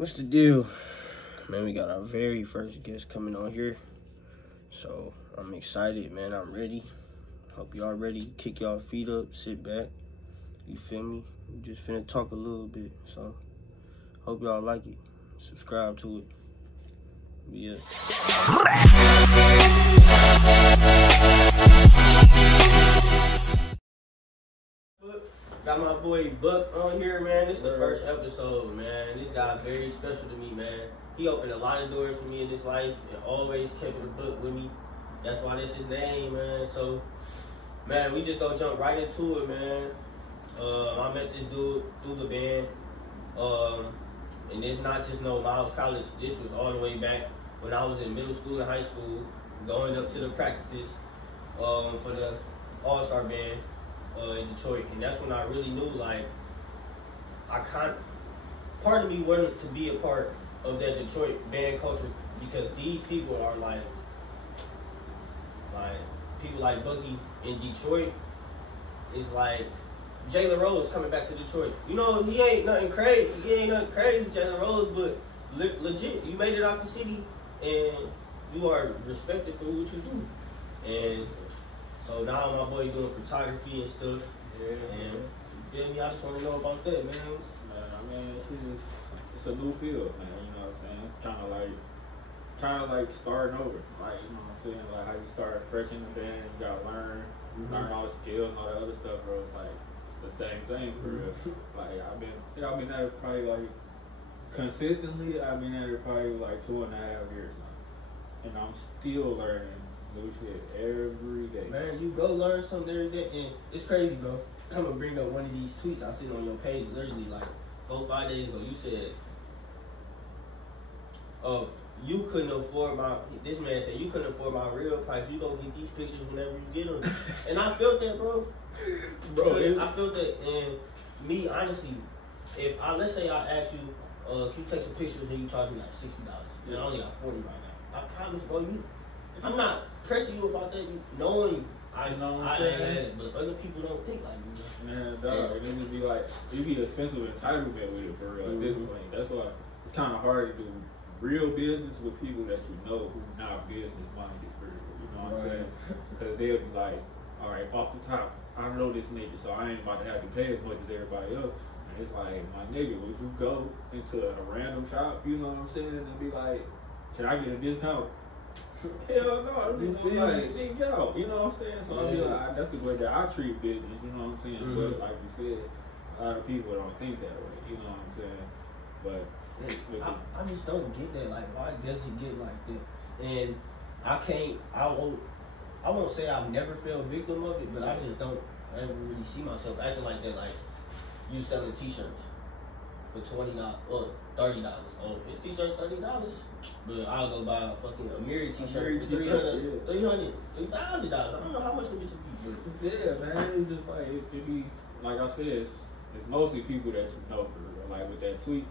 What's the deal? Man, we got our very first guest coming on here. So I'm excited, man. I'm ready. Hope y'all ready. Kick y'all feet up, sit back. You feel me? We just finna talk a little bit. So hope y'all like it. Subscribe to it. Yeah. Got my boy Buck on here, man. This is the first episode, man. This guy very special to me, man. He opened a lot of doors for me in this life and always kept it a book with me. That's why that's his name, man. So, man, we just gonna jump right into it, man. I met this dude through the band. And it's not just no Miles College. This was all the way back when I was in middle school and high school, going up to the practices for the All-Star band in Detroit. And that's when I really knew, like, part of me wanted to be a part of that Detroit band culture because these people are like people like Bucky in Detroit is like Jalen Rose coming back to Detroit. You know, he ain't nothing crazy, Jalen Rose, but legit, you made it out the city and you are respected for what you do. And so now my boy doing photography and stuff. Yeah. And you feel me? I just want to know about that, man. I mean, it's a new field, man. You know what I'm saying? It's kind of like starting over. Like, you know what I'm saying? Like how you start fresh in the band, you gotta learn all the skills and all that other stuff, bro. It's like it's the same thing for real. Like I've been at it probably like consistently. I've been at it probably like 2.5 years now, and I'm still learning new shit every day. Man, you go learn something every day, and it's crazy, bro. I'm gonna bring up one of these tweets I seen on your page literally like 4-5 days ago. You said, you couldn't afford this man said, you couldn't afford my real price. You gonna get these pictures whenever you get them. And I felt that, bro. I felt that, and me, honestly, let's say I ask you, can you take some pictures and you charge me like $60, and I only got 40 right now. I promise, bro, I'm not pressing you about that, knowing I had it, but other people don't think like me. Man, dog, it just be like, it be a sense of entitlement with it for real at this point. That's why it's kind of hard to do real business with people that you know who not business minded for real. You know what I'm saying? Because they'll be like, all right, off the top, I know this nigga, so I ain't about to have to pay as much as everybody else. And it's like, my nigga, would you go into a random shop, you know what I'm saying, and be like, can I get a discount? Hell no, you feel like, nigga, go, you know what I'm saying? So I be like, that's the way that I treat business, you know what I'm saying? But like you said, a lot of people don't think that way, you know what I'm saying? But I just don't get that. Like, why does it get like that? And I won't say I've never felt victim of it, but I just don't ever really see myself acting like that. Like, you selling t-shirts for $20 or $30. Oh, it's t-shirt $30, but I'll go buy a fucking Amiri t-shirt for $300, $3,000. I don't know how much it be. Yeah, man, it's just like it be like I said, it's mostly people that you know for real. Like with that tweet,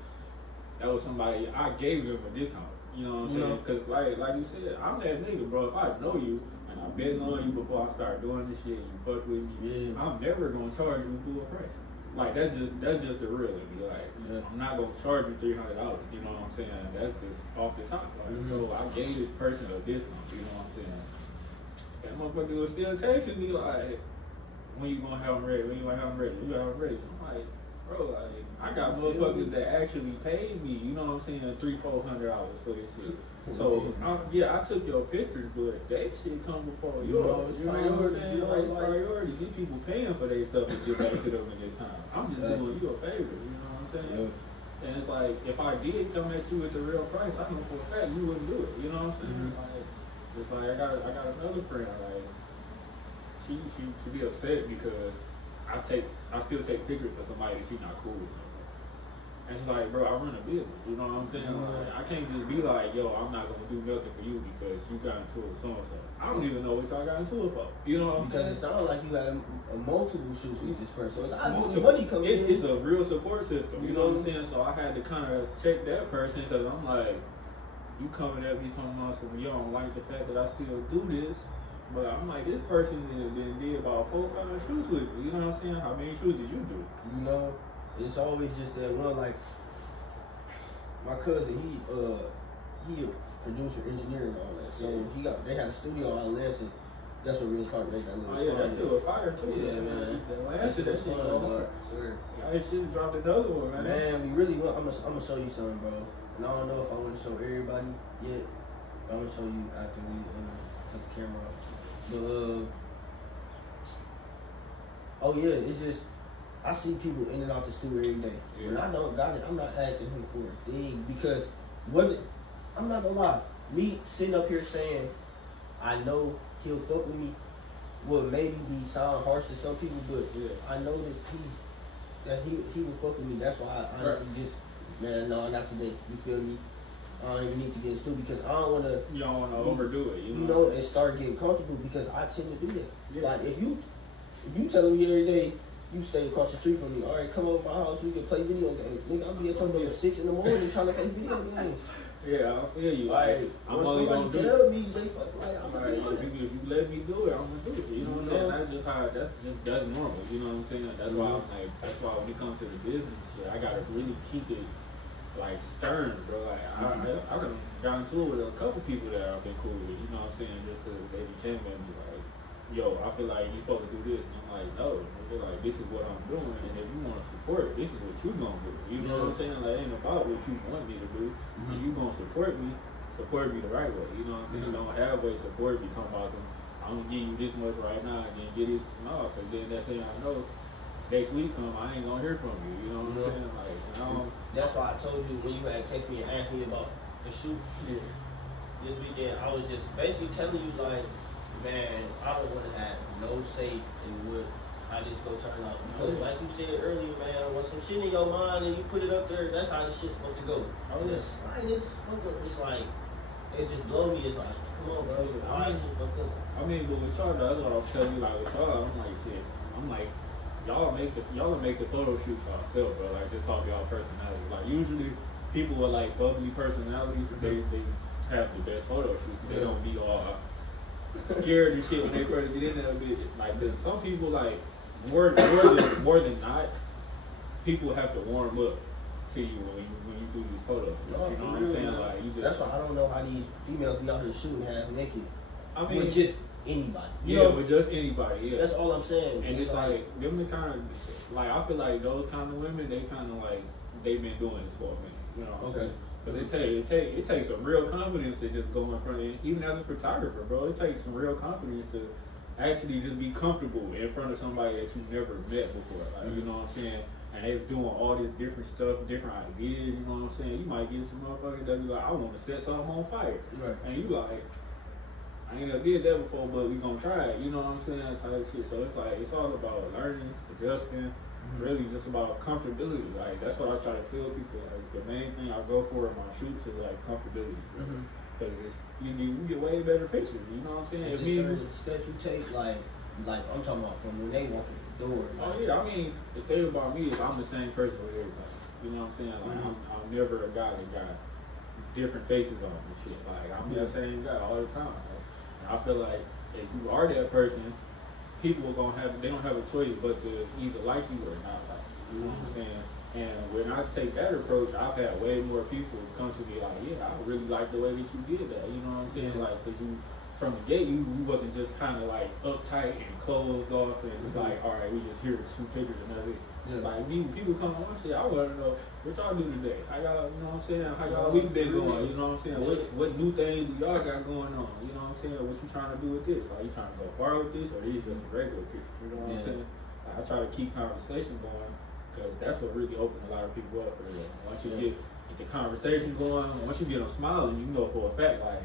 that was somebody I gave them a discount. You know what I'm saying? Because like you said, I'm that nigga, bro. If I know you and I've been knowing you before I start doing this shit, and you fuck with me, I'm never gonna charge you full price. Like that's just the real of me. Like I'm not gonna charge you $300. You know what I'm saying? That's just off the top. Like so, I gave this person a discount. You know what I'm saying? That motherfucker was still texting me like, when you gonna have them ready? When you gonna have them ready? You gonna have them ready? I'm like, bro, like I got motherfuckers that actually paid me. You know what I'm saying? $300-400 for this shit. So I took your pictures, but that shit come before yours. You know what I'm saying? Like priority. See people paying for their stuff to get back to them in this time. I'm just doing you a favor. You know what I'm saying? And it's like if I did come at you at the real price, I know for a fact you wouldn't do it. You know what I'm saying? Like it's like I got another friend. Like she be upset because I still take pictures for somebody that she's not cool with. And it's like, bro, I run a business, you know what I'm saying? Like, I can't just be like, yo, I'm not gonna do nothing for you because you got into it with so-and-so. I don't even know what y'all got into it for. You know what I'm saying? Because it sounds like you had a multiple shoots with this person. So it's obviously money coming in. It's a real support system, you know what I'm saying? So I had to kind of check that person because I'm like, you coming at me talking about something, you don't like the fact that I still do this. But I'm like, this person did about 4 or 5 shoots with me. You know what I'm saying? How many shoots did you do? You know, it's always just that one, like, my cousin, he a producer, engineer, and all that. So they had a studio out in Lansing. That's what really taught me that little Oh yeah, that shit was fire too. Yeah, man. That shit was hard. I should dropped another one, man. Man, we really want. I'm gonna show you something, bro. And I don't know if I want to show everybody yet. But I'm gonna show you after we take the camera off. But oh yeah, it's just I see people in and out the studio every day. When I don't got it, I'm not asking him for a thing because I'm not gonna lie. Me sitting up here saying I know he'll fuck with me will maybe sound harsh to some people, but I know that he will fuck with me. That's why I honestly just no, not today. You feel me? I don't even need to get into it because I don't want to. You don't want to overdo it. You know, and start getting comfortable because I tend to do that. Yeah. Like if you telling me every day you stay across the street from me, all right, come over to my house, we can play video games. Nigga, I'll be at home at 6 in the morning trying to play video games. Yeah, I feel you. Like, I'm only gonna do tell it. me, they fuck, like, I'm right, if you let me do it, I'm gonna do it. You know what I'm saying? That's normal. You know what I'm saying? That's why I'm like, that's why when it comes to the business shit, I gotta really keep it like stern, bro. Like I got into it with a couple people that I've been cool with. You know what I'm saying? Just because they came at me like, yo, I feel like you're supposed to do this. And I'm like, no. They're like, this is what I'm doing. And if you want to support, this is what you gonna do. You know what I'm saying? Like, it ain't about what you want me to do. And you gonna support me the right way. You know what I'm saying? Don't halfway support me talking about some, I'm gonna give you this much right now and then get this. No, because then that thing I know, next week come, I ain't gonna hear from you. You know what I'm saying? Like, that's why I told you when you had texted me and asked me about the shoot this weekend, I was just basically telling you like, man, I don't want to have no say in how this gonna turn out. Because like you said earlier, man, when some shit in your mind and you put it up there, that's how this shit's supposed to go. It's like, it just blow me. It's like, come on, bro. Why is it fucked up? I mean, but with y'all, the other one I'll tell you, like with y'all, I'm like, y'all make the photo shoots ourselves, bro. Like, this off y'all personality. Like, usually people with like bubbly personalities, they have the best photo shoots. They don't be all scared and shit when they first get in there. Like, cause some people like more than not, people have to warm up to you when you do these photos. You know what I'm saying? Like, you just, that's why I don't know how these females be out here shooting half naked. I mean, with just anybody. With just anybody. Yeah, that's all I'm saying. And it's like them the kind of like I feel like those kind of women, they kind of like they've been doing this for a minute. You know what I'm saying? Because it takes some real confidence to just go in front of, even as a photographer, bro. It takes some real confidence to actually just be comfortable in front of somebody that you never met before. Like, you know what I'm saying? And they're doing all this different stuff, different ideas. You know what I'm saying? You might get some motherfuckers that be like, I want to set something on fire, and you like, I ain't never did that before, but we gonna try it. You know what I'm saying? Type shit. So it's like it's all about learning, adjusting. Really just about comfortability. Like, that's what I try to tell people. Like, the main thing I go for in my shoots is like comfortability. Because you get way better pictures. You know what I'm saying? Is there certain steps you take, like I'm talking about from when they walk in the door? Like, oh yeah, I mean, the thing about me is I'm the same person with everybody. You know what I'm saying? Like, I'm never a guy that got different faces on and shit. Like, I'm that same guy all the time. Like, and I feel like if you are that person, people are they don't have a choice but to either like you or not like you. You know what I'm saying? And when I take that approach, I've had way more people come to me like, yeah, I really like the way that you did that. You know what I'm saying? Like, cause you, from the gate, you wasn't just kind of like uptight and closed off and just like, all right, we just here to shoot pictures and that's it. Like, people come on shit, I want to know what y'all do today. How y'all, you know what I'm saying? How y'all week been going? You know what I'm saying? What new things do y'all got going on? You know what I'm saying? What you trying to do with this? Like, you trying to go far with this, or these just regular pictures? You know what I'm saying? Like, I try to keep conversation going because that's what really opened a lot of people up for real. Once you get the conversation going, once you get them smiling, you know for a fact like,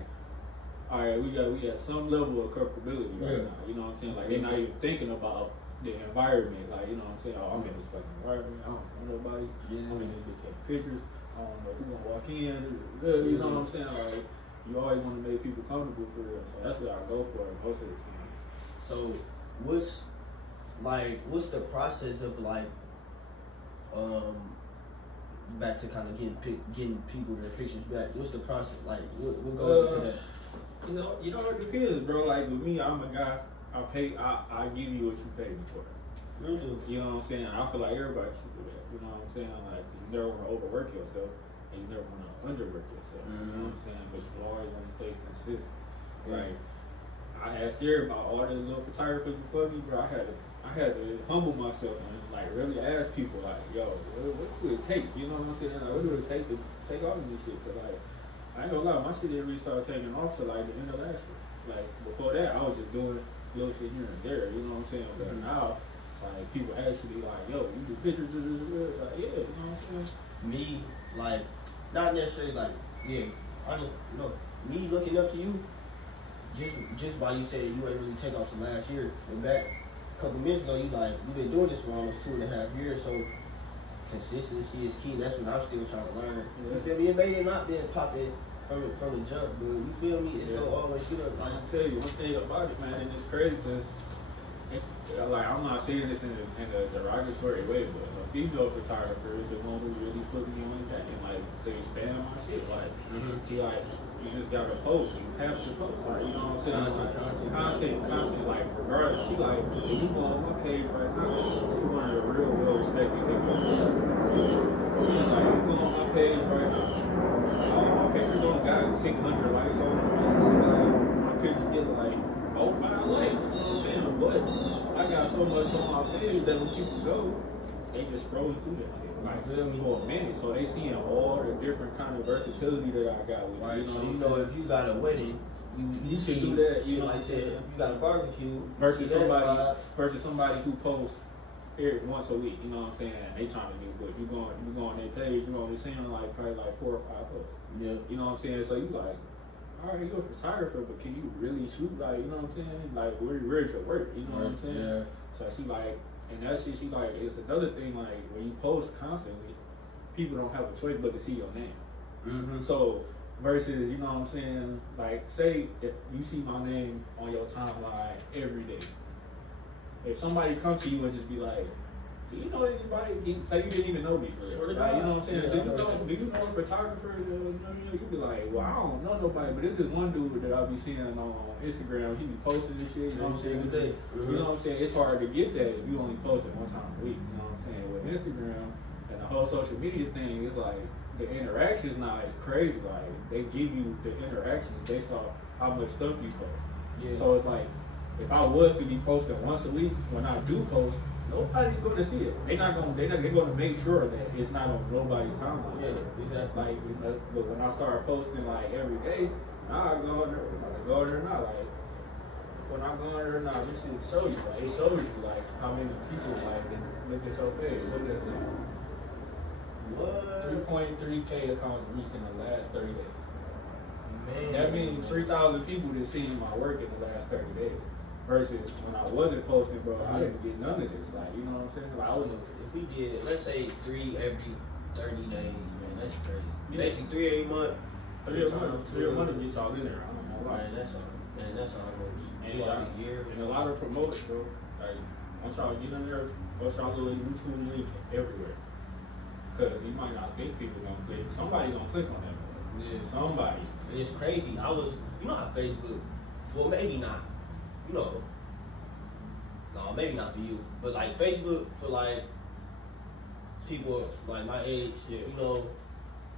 all right, we got some level of comfortability right now. You know what I'm saying? Like, they're not even thinking about the environment, like, you know what I'm saying? Oh, I'm in this fucking environment. I don't know nobody. I'm in this bitch taking pictures. I don't know who's gonna walk in. You know what I'm saying? Like, you always want to make people comfortable for real. So that's what I go for most of the time. So what's the process of like back to kind of getting people their pictures back? What's the process like? What goes into that? You know it depends, bro. Like with me, I'm a guy. I give you what you pay me for. You know what I'm saying? I feel like everybody should do that. You know what I'm saying? Like, you never want to overwork yourself. and you never want to underwork yourself. You know what I'm saying? But you always want to stay consistent. Like, I had scared about all the little photographers before me, bro. I had to humble myself and like really ask people like, yo, what do it take? You know what I'm saying? Like, what do it take to take off of this shit? Cause like, I ain't gonna lie, my shit didn't really start taking off till like the end of last year. Like before that, I was just doing little shit here and there. You know what I'm saying? But now, it's like people actually like, yo, you do pictures, like yeah, you know what I'm saying? Me, like, not necessarily like, yeah, I don't know. Me looking up to you, just by you saying you ain't really take off till last year, but back a couple minutes ago, you been doing this for almost 2.5 years, so consistency is key. That's what I'm still trying to learn. You feel me? It may not been popping from the jump, but you feel me? It's gonna always get up. I can tell you one thing about it, man, and it's crazy because it's like, I'm not saying this in a derogatory way, but a female photographer is the one who really put me on that and like to expand my shit. Like she like, you just gotta post. You have to post. Like, you know what I'm saying? Content. Like, regardless, she like, if you go on my page right now, she's one of the real well-respected people. She's like, you go on my page right now, all my pictures don't got 600 likes on them. She's like, my pictures get like 4-5 likes. You know what I'm saying? But I got so much on my page that when people go, they just scrolling through that shit. Like, for a minute, so they seeing all the different kind of versatility that I got with right, you. So you know, if you got a wedding, you should do that. You know, like that. You got a barbecue versus somebody who posts here once a week. You know what I'm saying? They trying to do good. You go on their page, you only seeing like probably like 4 or 5 posts. Yeah. You know what I'm saying? So you like, all right, you're a photographer, but can you really shoot? Like, you know what I'm saying? Like, where's your work? You know what I'm saying? Yeah. So she like. And that shit, she like, it's another thing, like, when you post constantly, people don't have a choice but to see your name. So, versus, you know what I'm saying, like, say, if you see my name on your timeline every day, if somebody come to you and just be like, do you know anybody, say you didn't even know me for real, like, you know what I'm saying, do you know a photographer, you'd be like, well, I don't know nobody, but it's this one dude that I'll be seeing on Instagram, he be posting this shit, you know what I'm saying, you know what I'm saying, it's hard to get that if you only post it one time a week, you know what I'm saying, with Instagram and the whole social media thing, it's like, the interactions now is crazy, like, they give you the interactions based off how much stuff you post, so it's like, if I was to be posting once a week, when I do post, nobody's going to see it. They're going to make sure that it's not on nobody's timeline. Yeah, exactly. Like, but when I start posting like every day, now I go in there now. Like, when I go in there now, this shit shows you. Like, it shows you like how many people like look at your page. What is it? What? 3.3K accounts reached in the last 30 days. Man, that means 3,000 people that seen my work in the last 30 days. Versus when I wasn't posting, bro, I didn't get none of this. Like, you know what I'm saying? Like, I wouldn't. If we did, let's say 3 every 30 days, man, that's crazy. Basically 3 every month. 3 a month gets all in there. I don't know why. Man, that's almost a year. And a lot of promoters, bro. Like, once y'all get in there, post y'all little YouTube link everywhere. Because you might not think people gonna click. Somebody gonna click on that, bro. Yeah, somebody. And it's crazy. You know how Facebook, well, maybe not. You know, no, maybe not for you, but like Facebook for like people like my age, you know,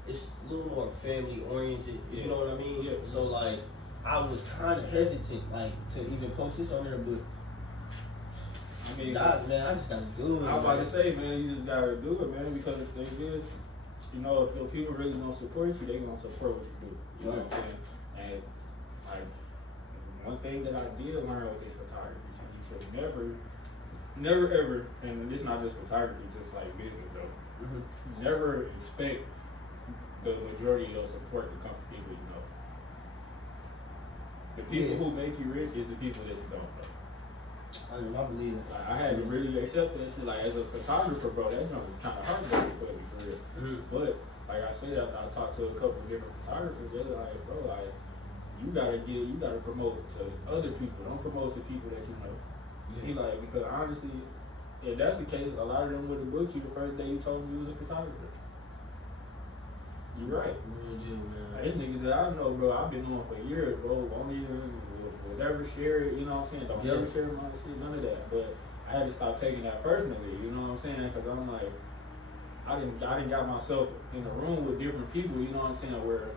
it's a little more family oriented. You know what I mean? Yeah. So like, I was kind of hesitant, like, to even post this on there, but I mean, man, I just gotta do it. I was about to say, man, you just gotta do it, man, because the thing is, you know, if people really gonna support you, they gonna support what you do. You know what I'm saying? And like. One thing that I did learn with this photography, you should never ever, and it's not just photography, just like business though, never expect the majority of your support to come from people you know. The people who make you rich is the people that you don't know. I believe it. Like, I had to really accept that shit. Like, as a photographer, bro, that joint was kind of heartbreaking for me, for real. But, like I said, after I talked to a couple of different photographers, they're like, bro, like, you gotta promote to other people. Don't promote to people that you know. Yeah. He like, because honestly, if that's the case, a lot of them would have booked you the first day you told them you was a photographer. You're right. Real deal, man. Like, this nigga that I know, bro, I've been on for years, bro. Won't even whatever share it, you know what I'm saying? Don't ever share my shit, none of that. But I had to stop taking that personally, you know what I'm saying? Because I'm like, I didn't got myself in a room with different people, you know what I'm saying, where,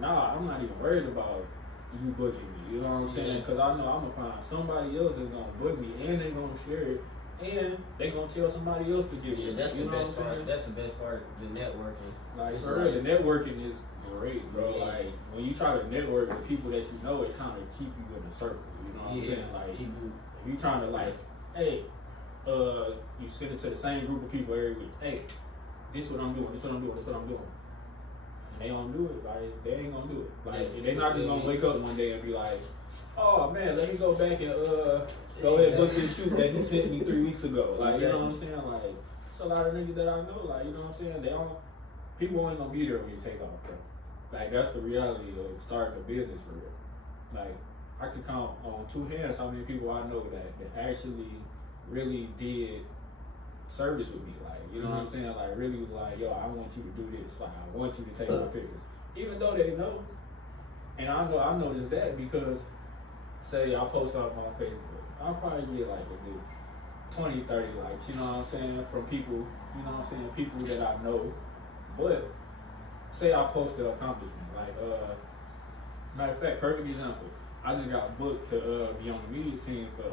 nah, I'm not even worried about you booking me, you know what I'm saying, because I know I'm going to find somebody else that's going to book me, and they're going to share it, and they're going to tell somebody else to get it. That's the best part. That's the best part, the networking. Like, for real, the networking is great, bro. Yeah. Like, when you try to network with people that you know, it kind of keep you in a circle, you know what I'm saying? Like, if you trying to, like, hey, you send it to the same group of people every week, hey, this is what I'm doing, this is what I'm doing, this is what I'm doing. And they don't do it, like, they ain't gonna do it. Like, they're not just gonna wake up one day and be like, oh man, let me go back and go ahead and book this shoot that you sent me 3 weeks ago. Like, you know what I'm saying? Like, it's a lot of niggas that I know, like, you know what I'm saying? People ain't gonna be there when you take off, bro. Like, that's the reality of starting a business for real. Like, I can count on 2 hands how many people I know that actually really did service with me, like, you know what I'm saying, like, really like, yo, I want you to do this, like, I want you to take my pictures, even though they know. And I noticed that because, say I post something on Facebook, I'll probably get like a good 20, 30 likes, you know what I'm saying, from people, you know what I'm saying, people that I know. But say I post an accomplishment, like, matter of fact, perfect example, I just got booked to be on the media team for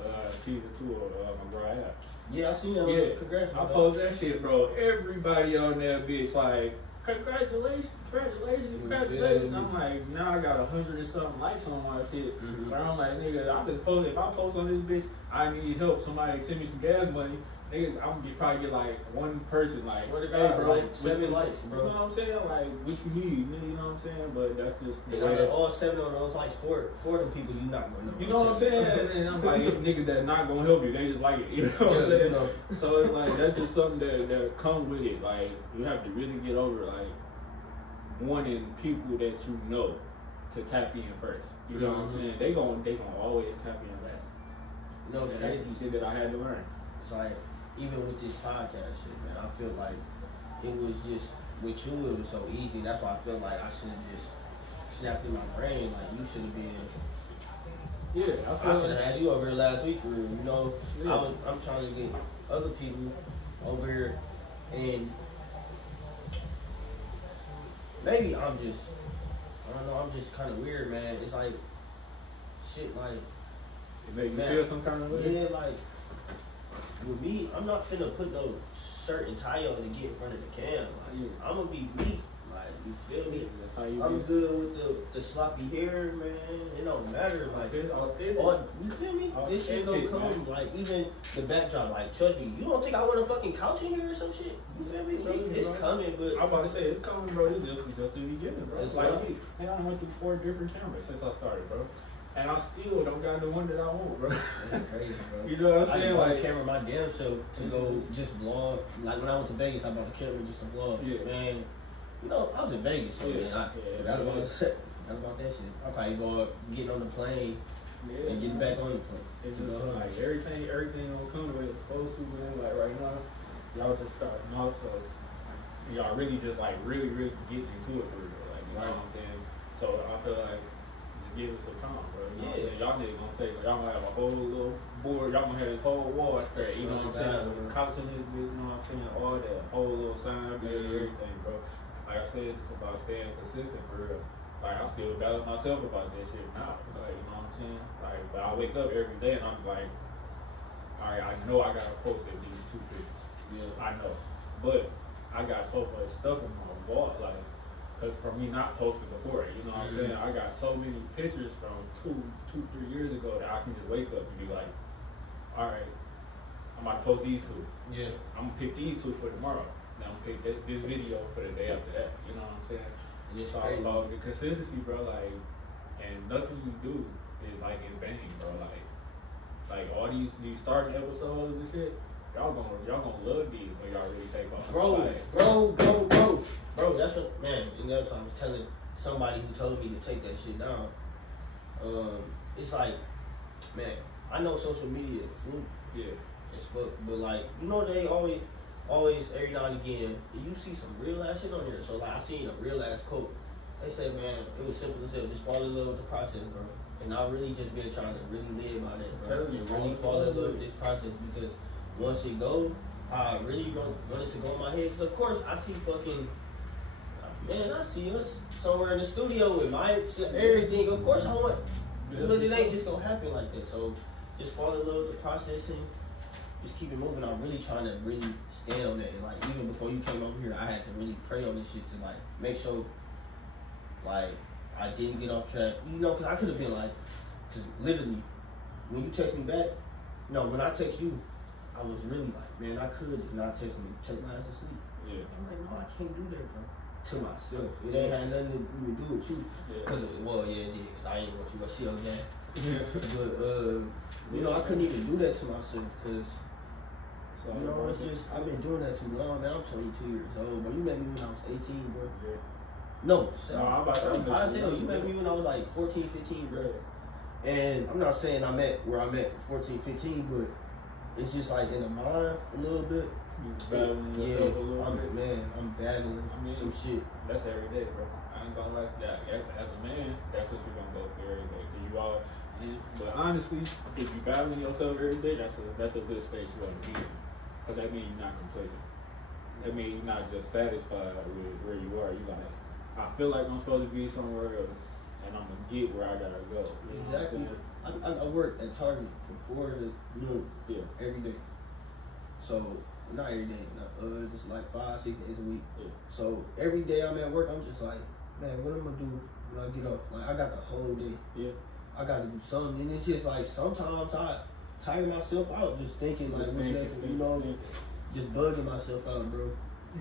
season 2 of McGraw. Yeah, I seen that. Yeah, congrats. I post that shit, bro. Everybody on that bitch like, congratulations. I'm like, now I got 100 and something likes on my shit. But I'm like, nigga, if I post on this bitch, I need help. Somebody send me some gas money. Nigga, I'm gonna probably get like 1 person like, hey, bro, like 7 likes, bro. You know what I'm saying? Like, what you need, nigga, you know what I'm saying? But that's just the way. All 7 of those likes for the people you not gonna know. You know what I'm saying? And I'm like, it's niggas that not gonna help you. They just like it. You know what I'm saying? You know. So it's like, that's just something that come with it. Like, you have to really get over like wanting people that you know to tap in first. You know what I'm saying? They gonna always tap in last. You know, that's the shit that I had to learn. It's like, even with this podcast shit, man, I feel like it was just, with you, it was so easy. That's why I feel like I should have just snapped in my brain. Like, you should have been. Yeah, I should have had you over here last week for real. You know, yeah. I'm trying to get other people over here, and maybe I don't know, I'm just kind of weird, man. It's like, shit, like. It made you feel some kind of way? Yeah, like. With me, I'm not finna put no shirt and tie on to get in front of the cam. Like, I'm gonna be me. Like, you feel me? That's how you I'm good with the sloppy hair, man. It don't matter. Like, you feel me? This shit gonna come. Man. Like, even the backdrop. Like, trust me, you don't think I want a fucking couch in here or some shit? You feel me? It's coming, but I'm about to say it's coming, bro. It's just the beginning, bro. It's like me. And I went through 4 different cameras since I started, bro. And I still don't got the one that I want, bro. That's crazy, bro. You know what I'm saying? I bought a camera my damn self to go just vlog. Like, when I went to Vegas, I bought a camera just to vlog. Yeah. Man, you know, I was in Vegas, so man, I forgot about that shit. I probably go getting on the plane and getting back on the plane. It's just like everything gonna come the way it's supposed to, man. Like right now, y'all just starting off, so y'all really just like really getting into it for real. Like, you know what I'm saying? So I feel like give it some time, bro. You know what I'm saying? Y'all niggas gonna take, y'all gonna have a whole little board, y'all gonna have this whole wall straight, you know what I'm saying? With the couch in this bitch, you know what I'm saying? All that whole little sign, everything, bro. Like I said, it's about staying consistent for real. Like, I still battle myself about that shit now. Like, you know what I'm saying? Like, but I wake up every day and I'm like, alright, I know I gotta post at least 2 pictures. Yeah. I know. But I got so much stuff in my wall, like, because for me not posting before, you know what I'm saying? I got so many pictures from 2-3 years ago that I can just wake up and be like, all right, I'm about to post these 2. Yeah. I'm going to pick these 2 for tomorrow. Then I'm going to pick this video for the day after that. You know what I'm saying? And it's all about the consistency, bro. Like, and nothing you do is like in vain, bro. Like all these starting episodes and shit, y'all gonna love these when y'all really take off. Bro, that's what, man, you know, so I was telling somebody who told me to take that shit down. It's like, man, I know social media is fluke. Yeah. It's fuck, but like, you know, they always, every now and again, you see some real ass shit on here. So like, I seen a real ass quote. They say, man, it was simple as hell, just fall in love with the process, bro. And I really just been trying to really live by that, bro. And really fall in love with this process, because once it goes, how I really wanted to go in my head. Because of course I see fucking, man, I see us somewhere in the studio with mics and everything. Of course I want, but it ain't just gonna happen like that. So just fall in love with the process and just keep it moving. I'm really trying to really stand on that. And like even before you came over here, I had to really pray on this shit to like make sure like I didn't get off track. You know, because I could have been like, because literally when you text me back, no, when I text you, I was really like, man, I could just not text me, take my ass to sleep. Yeah. I'm like, no, I can't do that, bro. To myself. It ain't had nothing to even do with you. Cause well, yeah, it did. Cause I ain't want you, but she on that. But you know, I couldn't even do that to myself, cause you know, it's just I've been doing that too long. Now I'm 22 years old, but you met me when I was 18, bro. Yeah. No, I'm about to I tell you, you met me when I was like 14, 15, bro. And I'm not saying I met where I met for 14, 15, but it's just like in the mind a little bit. Battling yourself a little bit. Man, I'm battling some shit. That's every day, bro. I ain't gonna like that. As a man, that's what you're gonna go through every day. Cause you all, but honestly, if you battling yourself every day, that's a good space you want to be in. Cause that means you're not complacent. That means you're not just satisfied with where you are. You like, I feel like I'm supposed to be somewhere else, and I'm gonna get where I gotta go. You know exactly. I work at Target from 4 to noon. Yeah. Every day. So not every day, just like 5, 6 days a week. Yeah. So every day I'm at work, I'm just like, man, what am I gonna do when I get off? Like I got the whole day. Yeah. I gotta do something, and it's just like sometimes I tire myself out just thinking like, what's next? You know, just bugging myself out, bro.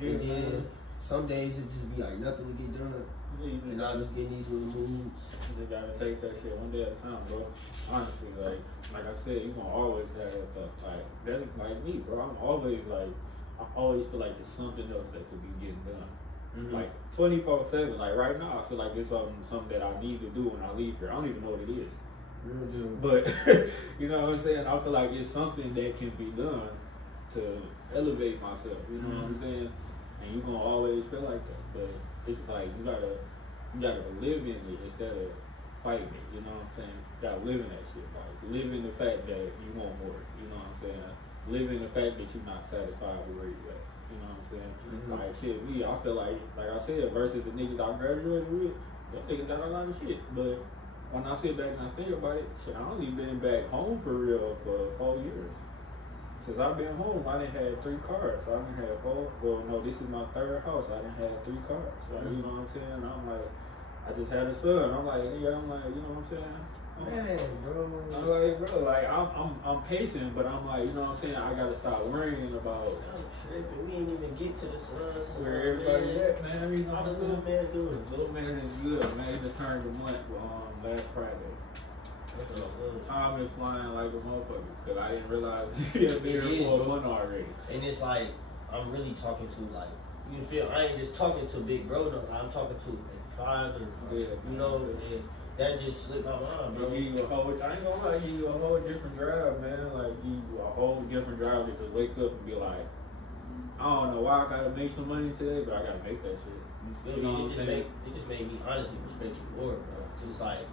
Yeah, and then some days it just be like nothing to get done. And I just get these little moods. You just gotta take that shit one day at a time, bro. Honestly, like I said, you gonna always have that thought. Like that's like me, bro. I always feel like there's something else that could be getting done. Mm-hmm. Like 24/7. Like right now, I feel like it's something that I need to do when I leave here. I don't even know what it is. But you know what I'm saying? I feel like it's something that can be done to elevate myself. You know what I'm saying? And you're gonna always feel like that. But it's like you gotta live in it instead of fighting it. You know what I'm saying? You gotta live in that shit. Like live in the fact that you want more. You know what I'm saying? Live in the fact that you're not satisfied with where you at. You know what I'm saying? Like shit, I feel like I said, versus the niggas I graduated with, them niggas got a lot of shit. But when I sit back and I think about it, shit, I only been back home for real for 4 years. Since I've been home, I done had 3 cars. So I done had 4. Well, no, this is my 3rd house. I done had 3 cars. So, you know what I'm saying? I'm like, I just had a son. I'm like, yeah, you know what I'm saying? Man, bro. I'm like, bro, like I'm patient, but I'm like, you know what I'm saying? I gotta stop worrying about. I'm tripping. We ain't even get to the sun. Where everybody at, man? You know how the little man doing? Little man is good, man. He just turned a month last Friday. So, time is flying like a motherfucker because I didn't realize he had been here for a month already. And it's like I'm really talking to like you feel I ain't just talking to big bro no, I'm talking to a father. Yeah, you know, and that just slipped my mind, bro. I ain't gonna lie, give you a whole different drive, man. Like give you a whole different drive to just wake up and be like, I don't know why I gotta make some money today, but I gotta make that shit. You feel me? It just made me honestly respect you more, bro. Cause it's like.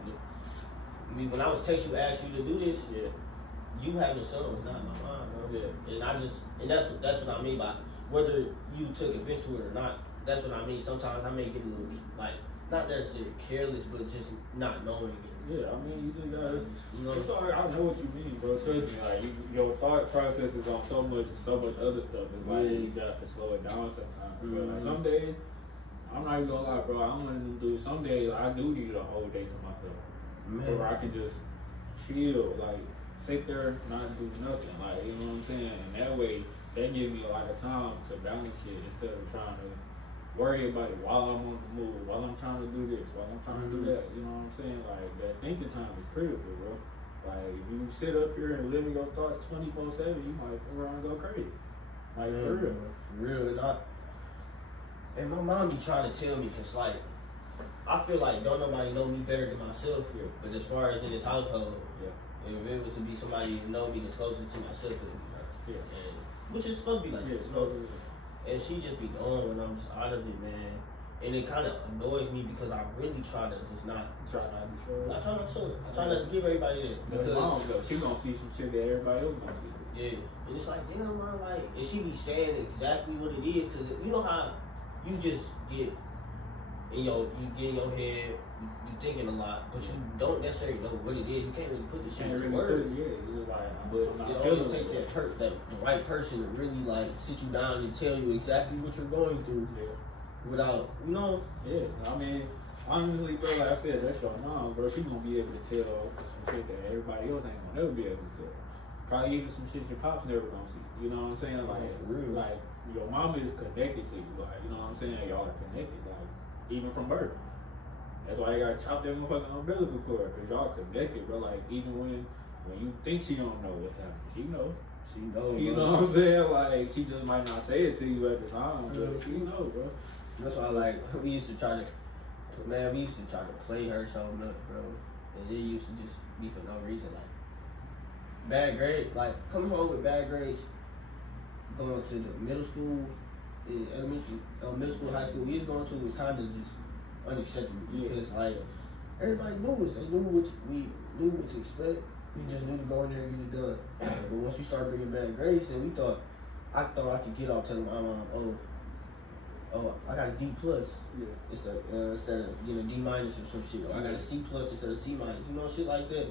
I mean, when I was texting you, asked you to do this, you having a son was not in my mind, bro. Yeah. And that's what I mean by whether you took offense to it or not. That's what I mean. Sometimes I may get a little like not necessarily careless, but just not knowing it. Yeah, I mean, you just gotta, you know. Sorry, I know what you mean, bro. Trust me, like your thought process is on so much other stuff. It's like you got to slow it down sometimes. But like some days, I'm not even gonna lie, bro. I don't want to do. Some days I do need a whole day to myself. Where I can just chill, like sit there, not do nothing, like you know what I'm saying. And that way, that gives me a lot of time to balance shit instead of trying to worry about it while I'm on the move, while I'm trying to do this, while I'm trying to do that. You know what I'm saying? Like that thinking time is critical, bro. Like if you sit up here and live in your thoughts 24/7, you might run and go crazy. Like for real, for real. And my mom be trying to tell me, cause like. I feel like don't nobody know me better than myself here. But as far as in this household, if it was to be somebody who know me the closest to myself, it would be her. Yeah. And, which is supposed to be like this, you know? And she just be knowing when I'm just out of it, man. And it kind of annoys me because I really try to just not be sure. I try not to give everybody that. Because she gonna see some shit that everybody else gonna see. Yeah, and it's like, damn, man, like, and she be saying exactly what it is, cause you know how you just get in your head, you thinking a lot, but you don't necessarily know what it is. You can't really put the shit into words. But it always takes the right person to really like sit you down and tell you exactly what you're going through, without, you know. Yeah, I mean, honestly, bro, like I said, that's your mom, bro. She gonna be able to tell some shit that everybody else ain't gonna ever be able to tell. Probably even some shit your pops never gonna see. You know what I'm saying? Like, for real. Like your mama is connected to you. Like, you know what I'm saying? Y'all are connected. Like, even from birth. That's why you gotta chop that motherfucking umbilical cord, cause y'all connected, bro. Like, even when you think she don't know what's happening, she knows. She knows. You know what I'm saying? Like, she just might not say it to you at the time, but she knows, bro. That's why, like, we used to try to play her so much, bro. And it used to just be for no reason, like bad grades, like coming home with bad grades, going to the middle school, middle school, high school we was going to was kind of just unacceptable because like everybody knew us. They knew what to expect. We just knew to go in there and get it done. But once we started bringing bad grades, and I thought I could get off telling my mom, oh, I got a D plus. Instead of getting a D minus or some shit. Or I got a C plus instead of C minus. You know, shit like that.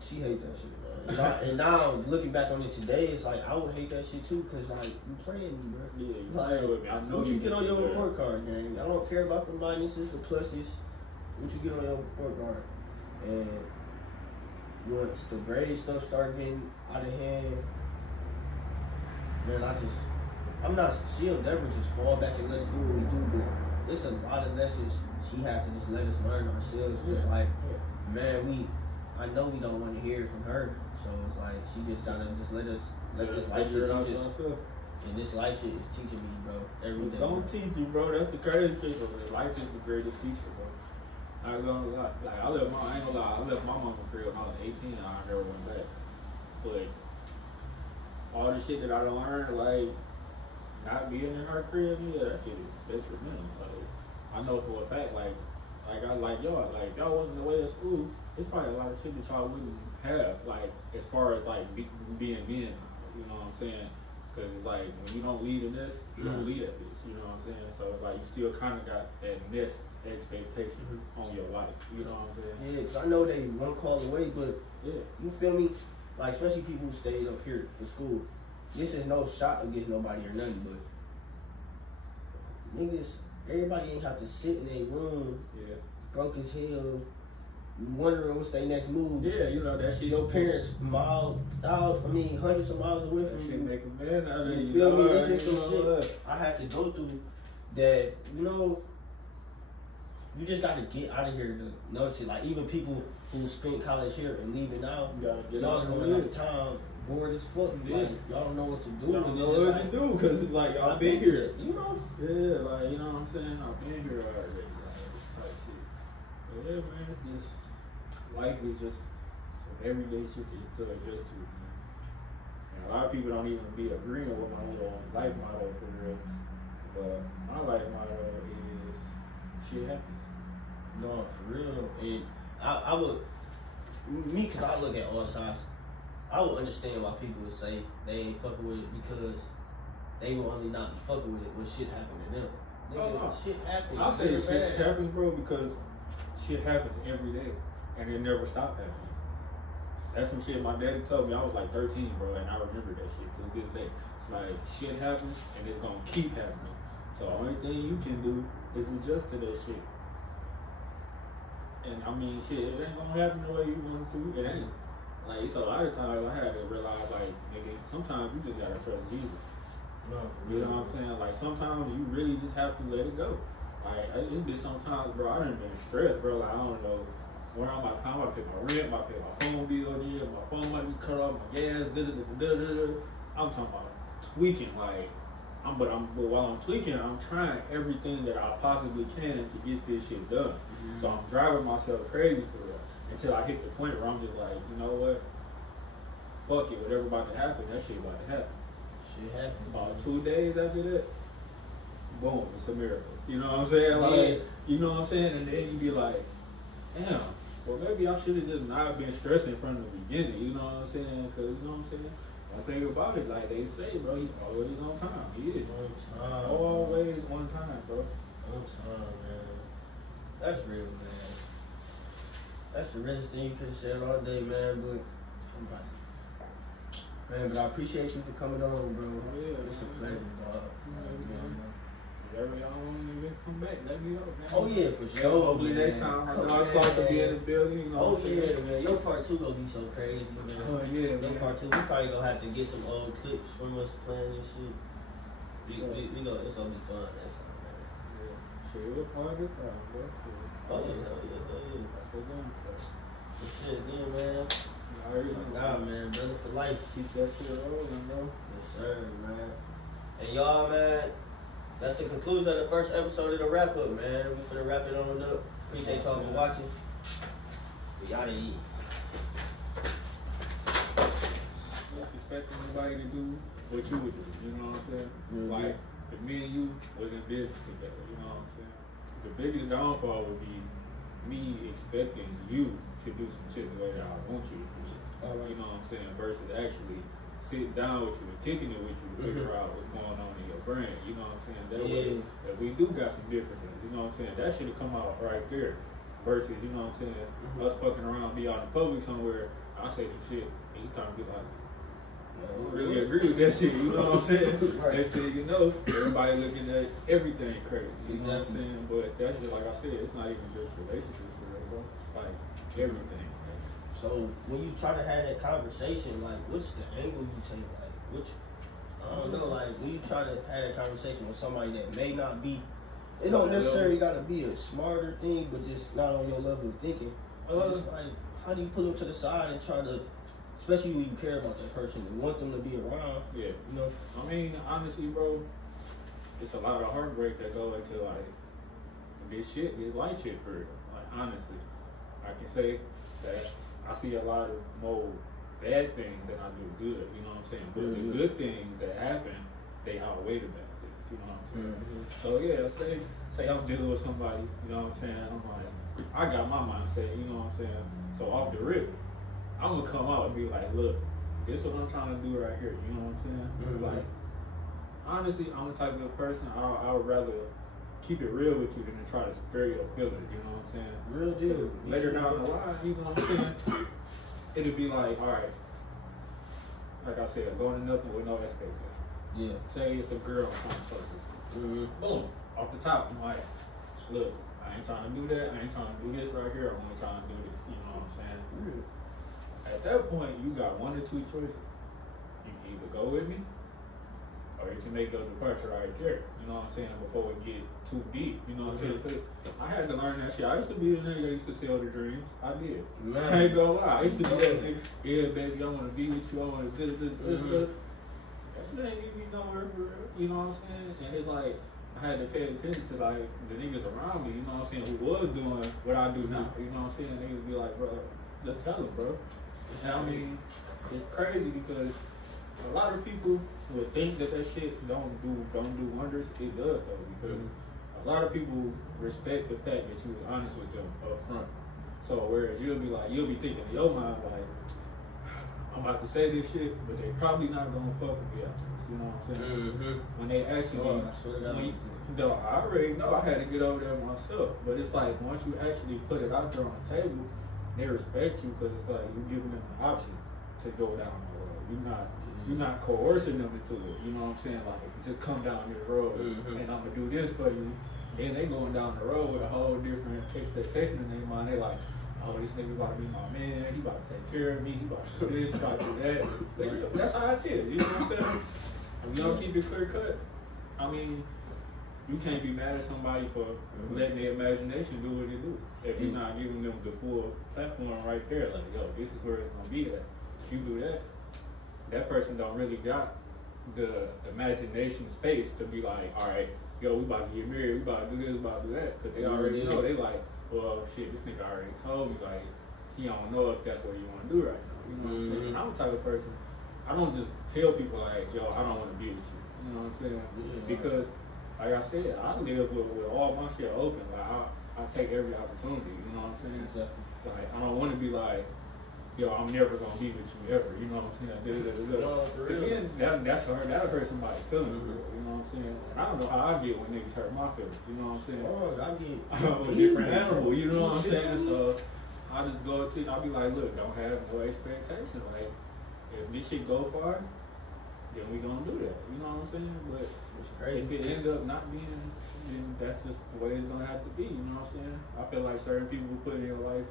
She hate that shit, man. And now looking back on it today, it's like I would hate that shit too, cause like you playing me, bro. Yeah, you like, playing with me. I know what you get on your report card, gang? I don't care about the minuses, the pluses. What you get on your report card, and once the grade stuff started getting out of hand, man, she'll never just fall back and let us do what we do, but it's a lot of lessons she had to just let us learn ourselves. Cause like, man, I know we don't want to hear it from her, so it's like she just gotta just let this life shit teach us. And this life shit is teaching me, bro, every day. Don't teach you, bro. That's the crazy thing. Life is the greatest teacher, bro. I ain't gonna lie. Like I left my mama's crib when I was 18 and I never went back. But all the shit that I done learned, like not being in her crib, that shit is detrimental. Like I know for a fact, like y'all, like if y'all wasn't away at school, it's probably a lot of shit that y'all wouldn't have, like as far as like being men, you know what I'm saying? Because it's like when you don't lead in this, you don't lead at this, you know what I'm saying? So it's like you still kind of got that next expectation on your life, you know what I'm saying? Yeah, cause I know they one call away, but you feel me? Like especially people who stayed up here for school. This is no shot against nobody or nothing, but niggas, everybody ain't have to sit in a room, broke as hell, wondering what's their next move. Yeah, you know that shit. Your parents hundreds of miles away from you. Make a man out of you. You feel me? It's just some shit I had to go through that, you know, you just gotta get out of here to know shit. Like even people who spent college here and leaving now, y'all going out of town, bored as fuck. Like y'all don't know what to do. Y'all don't know what to do because it's like y'all been here. You know? Yeah, like you know what I'm saying? I've been here already. Like shit. But yeah, man, it's just life is just some everyday shit that you to adjust to, man. And a lot of people don't even be agreeing with my little life motto for real. But my life motto is shit happens. No, for real. And I would, cause I look at all sides, I would understand why people would say they ain't fucking with it because they will only not be fucking with it when shit happen to them. Shit happens. I'll say shit happens, bro, because shit happens every day and it never stops happening. That's some shit my daddy told me. I was like 13, bro, and I remember that shit to this day. Like, shit happens and it's gonna keep happening. So the only thing you can do is adjust to that shit. And I mean, shit, it ain't gonna happen the way you want it to. It ain't. Like, it's a lot of times I had to realize, like, nigga, sometimes you just gotta trust Jesus. No, you know what I'm saying? Like, sometimes you really just have to let it go. Like, it's been sometimes, bro, I done been stressed, bro. Like, I don't know where I'm at. I pay my rent, I pay my phone bill, my phone might be cut off, my gas, I'm talking about tweaking, like, but while I'm tweaking, I'm trying everything that I possibly can to get this shit done. Mm-hmm. So I'm driving myself crazy for real until I hit the point where I'm just like, you know what? Fuck it, whatever about to happen, that shit about to happen. Shit happened. About 2 days after that, boom, it's a miracle. You know what I'm saying? Like, you know what I'm saying? And then you be like, damn, well maybe I should have just not been stressing from the beginning. You know what I'm saying? Because you know what I'm saying? One thing about it, like they say, bro, he's always on time. He is. On time. Always on time, bro. On time, man. That's real, man. That's the realest thing you could have said all day, man, but I appreciate you for coming on, bro. Oh, yeah, it's a pleasure, dog. Whenever y'all want to come back, let me know, man. Oh yeah, for sure. Hopefully next time my dog Clark will be in the building. You know oh yeah, man. Your part 2 gonna be so crazy, man. Oh yeah, Your part 2, we probably gonna have to get some old clips from us playing this shit. We know it's gonna be fun next time, man. Yeah. Sure, we'll find it out, bro. Oh yeah. That's what I'm saying. Good shit, then, man. Nah, man, brother for life. Keep that shit rolling, bro. Yes, sir, man. And y'all, man, that's the conclusion of the first episode of the wrap up, man. We finna wrap it on up. Appreciate y'all for watching. We gotta eat. Don't expect anybody to do what you would do, you know what I'm saying? Mm-hmm. Like, if me and you was in business together, you know what I'm saying? The biggest downfall would be me expecting you to do some shit the way that I want you to do it. Right. You know what I'm saying? Versus actually sitting down with you and kicking it with you to figure out what's going on in your brain. You know what I'm saying? That way, if we do got some differences, you know what I'm saying? That should have come out right there. Versus, you know what I'm saying? Us fucking around, be out in public somewhere, I say some shit, and you kind of be like, I don't really agree with that shit, you know what I'm saying? Right. Next thing you know, everybody looking at everything crazy, you know what I'm saying? But that's just like I said, it's not even just relationships, bro. It's like everything. So when you try to have that conversation, like what's the angle you take? Like I don't know, like when you try to have that conversation with somebody that may not be, it don't necessarily gotta be a smarter thing, but just not on your level of thinking. Just like how do you pull them to the side and try to, especially when you care about that person and want them to be around. Yeah. You know? I mean, honestly, bro, it's a lot of heartbreak that go into like this life shit for real. Like honestly. I can say that I see a lot of more bad things than I do good, you know what I'm saying? But the good things that happen, they outweigh the bad things, you know what I'm saying? So yeah, say I'm dealing with somebody, you know what I'm saying? I'm like, I got my mindset, you know what I'm saying? So off the rip, I'm gonna come out and be like, look, this is what I'm trying to do right here, you know what I'm saying? Like, honestly, I'm the type of person, I would rather keep it real with you than to try to spare your feelings, you know what I'm saying? Real deal. Later down the line, you know what I'm saying? It'll be like, alright, like I said, going to nothing with no expectation. Yeah. Say it's a girl I'm trying to talk to. Boom. Off the top, I'm like, look, I ain't trying to do that, I ain't trying to do this right here, I'm only trying to do this, you know what I'm saying? At that point, you got one or two choices. You can either go with me, or you can make the departure right there, you know what I'm saying, before it get too deep, you know what I'm saying? Cause I had to learn that shit. I used to be a nigga that used to sell the dreams. I did. Man. I ain't gonna lie. I used to be that nigga, yeah, baby, I wanna be with you, I wanna do this. That shit ain't even nowhere for real, you know what I'm saying? And it's like, I had to pay attention to like the niggas around me, you know what I'm saying, who was doing what I do now, you know what I'm saying? Niggas be like, bro, just tell them, bro. And I mean, it's crazy because a lot of people would think that shit don't do wonders. It does though, because a lot of people respect the fact that you was honest with them up front. So whereas you'll be thinking in your mind like, I'm about to say this shit, but they probably not gonna fuck with me after this. You know what I'm saying? When they actually, I already know I had to get over there myself. But it's like once you actually put it out there on the table, they respect you because it's like you giving them an option to go down the road. You're not coercing them into it. You know what I'm saying? Like just come down this road and I'm gonna do this for you. Then they going down the road with a whole different expectation in their mind. They like, oh, this nigga about to be my man. He about to take care of me. He about to do this. He about to do that. But that's how I feel. You know what I'm saying? If you don't keep it clear cut, I mean, you can't be mad at somebody for letting their imagination do what it do. If you're not giving them the full platform right there, like, yo, this is where it's gonna be at. If you do that, that person don't really got the imagination space to be like, all right, yo, we about to get married, we about to do this, we about to do that. Because they already know, they like, well, shit, this nigga already told me, like, he don't know if that's what you want to do right now. You know what I'm saying? I'm the type of person, I don't just tell people like, yo, I don't want to be with you. You know what I'm saying? Because, like I said, I live with all my shit open. Like, I take every opportunity, you know what I'm saying? Like, I don't want to be like, yo, I'm never gonna be with you ever. You know what I'm saying? No, for Cause real. then that'll hurt somebody's feelings. You know what I'm saying? And I don't know how I get when niggas hurt my feelings. You know what I'm saying? Oh, I'm a different animal. You know what I'm saying? So I just go to, I'll be like, look, don't have no expectation. Like, if this shit go far, then we gonna do that. You know what I'm saying? But it's crazy. if it ends up not being, then that's just the way it's gonna have to be. You know what I'm saying? I feel like certain people put in your life